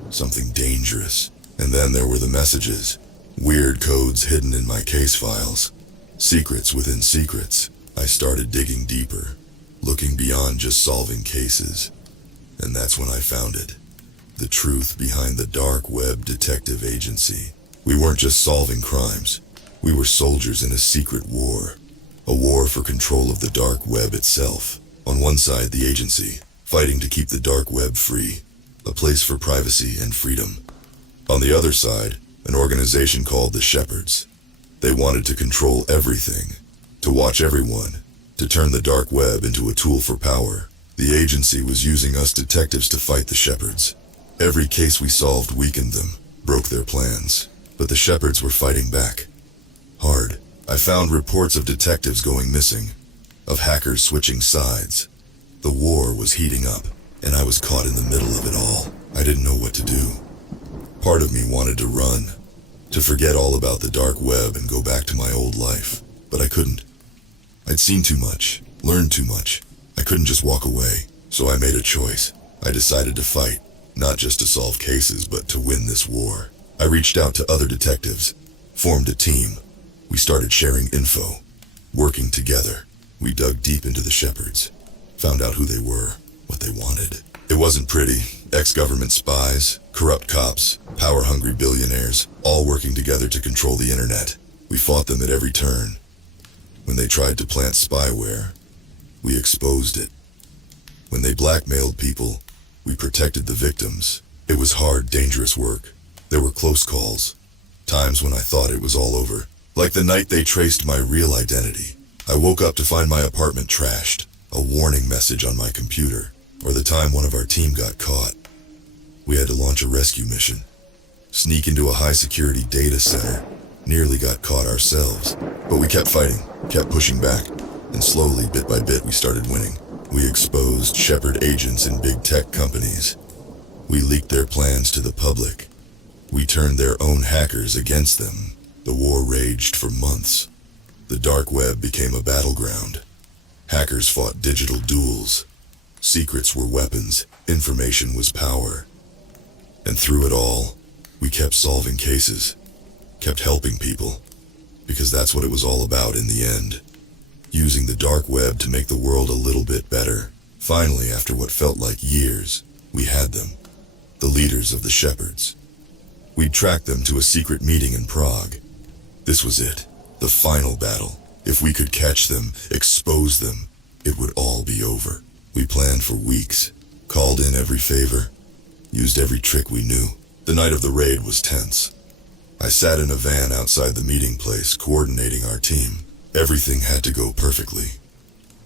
something dangerous. And then there were the messages, weird codes hidden in my case files, secrets within secrets. I started digging deeper, looking beyond just solving cases. And that's when I found it. The truth behind the dark web detective agency. We weren't just solving crimes. We were soldiers in a secret war. A war for control of the dark web itself. On one side, the agency, fighting to keep the dark web free. A place for privacy and freedom. On the other side, an organization called the Shepherds. They wanted to control everything, to watch everyone, to turn the dark web into a tool for power. The agency was using us detectives to fight the Shepherds. Every case we solved weakened them, broke their plans. But the Shepherds were fighting back. Hard. I found reports of detectives going missing, of hackers switching sides. The war was heating up, and I was caught in the middle of it all. I didn't know what to do. Part of me wanted to run, to forget all about the dark web and go back to my old life, but I couldn't. I'd seen too much, learned too much. I couldn't just walk away, so I made a choice. I decided to fight, not just to solve cases, but to win this war. I reached out to other detectives, formed a team. We started sharing info, working together. We dug deep into the Shepherds, found out who they were, what they wanted. It wasn't pretty. Ex-government spies, corrupt cops, power-hungry billionaires, all working together to control the internet. We fought them at every turn. When they tried to plant spyware, we exposed it. When they blackmailed people, we protected the victims. It was hard, dangerous work. There were close calls, times when I thought it was all over. Like the night they traced my real identity. I woke up to find my apartment trashed, a warning message on my computer, or the time one of our team got caught. We had to launch a rescue mission, sneak into a high-security data center, nearly got caught ourselves. But we kept fighting, kept pushing back, and slowly, bit by bit, we started winning. We exposed Shepherd agents in big tech companies. We leaked their plans to the public. We turned their own hackers against them. The war raged for months. The dark web became a battleground. Hackers fought digital duels. Secrets were weapons. Information was power. And through it all, we kept solving cases, kept helping people, because that's what it was all about in the end. Using the dark web to make the world a little bit better. Finally, after what felt like years, we had them. The leaders of the Shepherds. We'd tracked them to a secret meeting in Prague. This was it, the final battle. If we could catch them, expose them, it would all be over. We planned for weeks, called in every favor, used every trick we knew. The night of the raid was tense. I sat in a van outside the meeting place, coordinating our team. Everything had to go perfectly.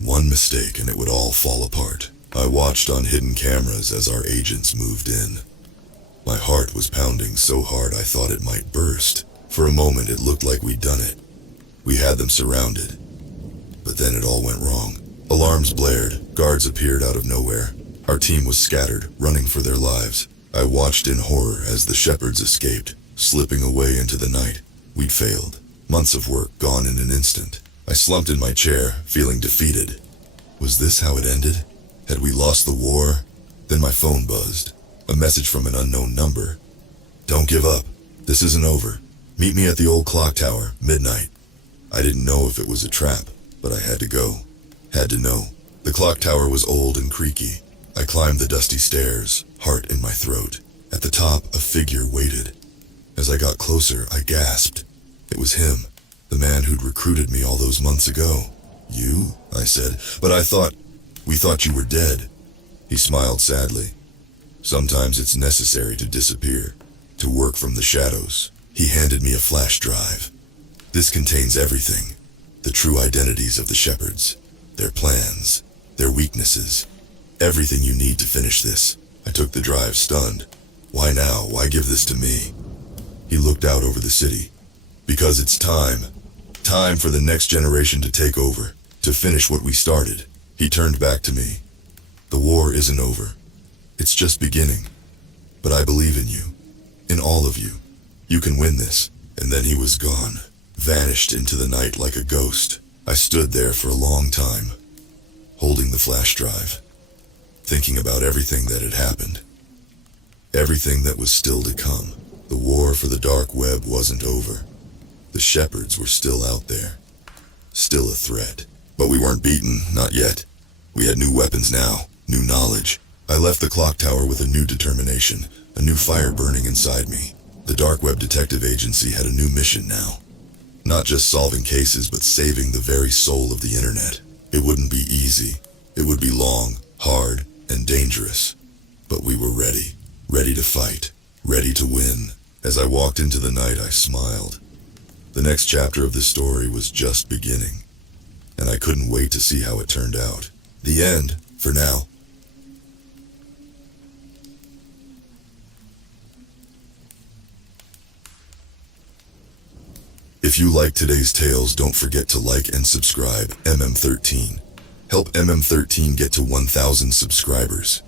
One mistake and it would all fall apart. I watched on hidden cameras as our agents moved in. My heart was pounding so hard I thought it might burst. For a moment it looked like we'd done it. We had them surrounded. But then it all went wrong. Alarms blared, guards appeared out of nowhere. Our team was scattered, running for their lives. I watched in horror as the Shepherds escaped, slipping away into the night. We'd failed. Months of work gone in an instant. I slumped in my chair, feeling defeated. Was this how it ended? Had we lost the war? Then my phone buzzed. A message from an unknown number. Don't give up. This isn't over. Meet me at the old clock tower, midnight. I didn't know if it was a trap, but I had to go. Had to know. The clock tower was old and creaky. I climbed the dusty stairs, heart in my throat. At the top, a figure waited. As I got closer, I gasped. It was him, the man who'd recruited me all those months ago. You? I said, but we thought you were dead. He smiled sadly. Sometimes it's necessary to disappear, to work from the shadows. He handed me a flash drive. This contains everything. The true identities of the Shepherds, their plans, their weaknesses. Everything you need to finish this. I took the drive, stunned. Why now? Why give this to me? He looked out over the city. Because it's time. Time for the next generation to take over, to finish what we started. He turned back to me. The war isn't over. It's just beginning. But I believe in you. In all of you. You can win this. And then he was gone. Vanished into the night like a ghost. I stood there for a long time, holding the flash drive, thinking about everything that had happened. Everything that was still to come. The war for the dark web wasn't over. The Shepherds were still out there. Still a threat. But we weren't beaten, not yet. We had new weapons now, new knowledge. I left the clock tower with a new determination, a new fire burning inside me. The dark web detective agency had a new mission now. Not just solving cases, but saving the very soul of the internet. It wouldn't be easy. It would be long, hard, and dangerous. But we were ready. Ready to fight. Ready to win. As I walked into the night, I smiled. The next chapter of the story was just beginning, and I couldn't wait to see how it turned out. The end, for now. If you like today's tales, don't forget to like and subscribe. MM13. Help MM13 get to 1,000 subscribers.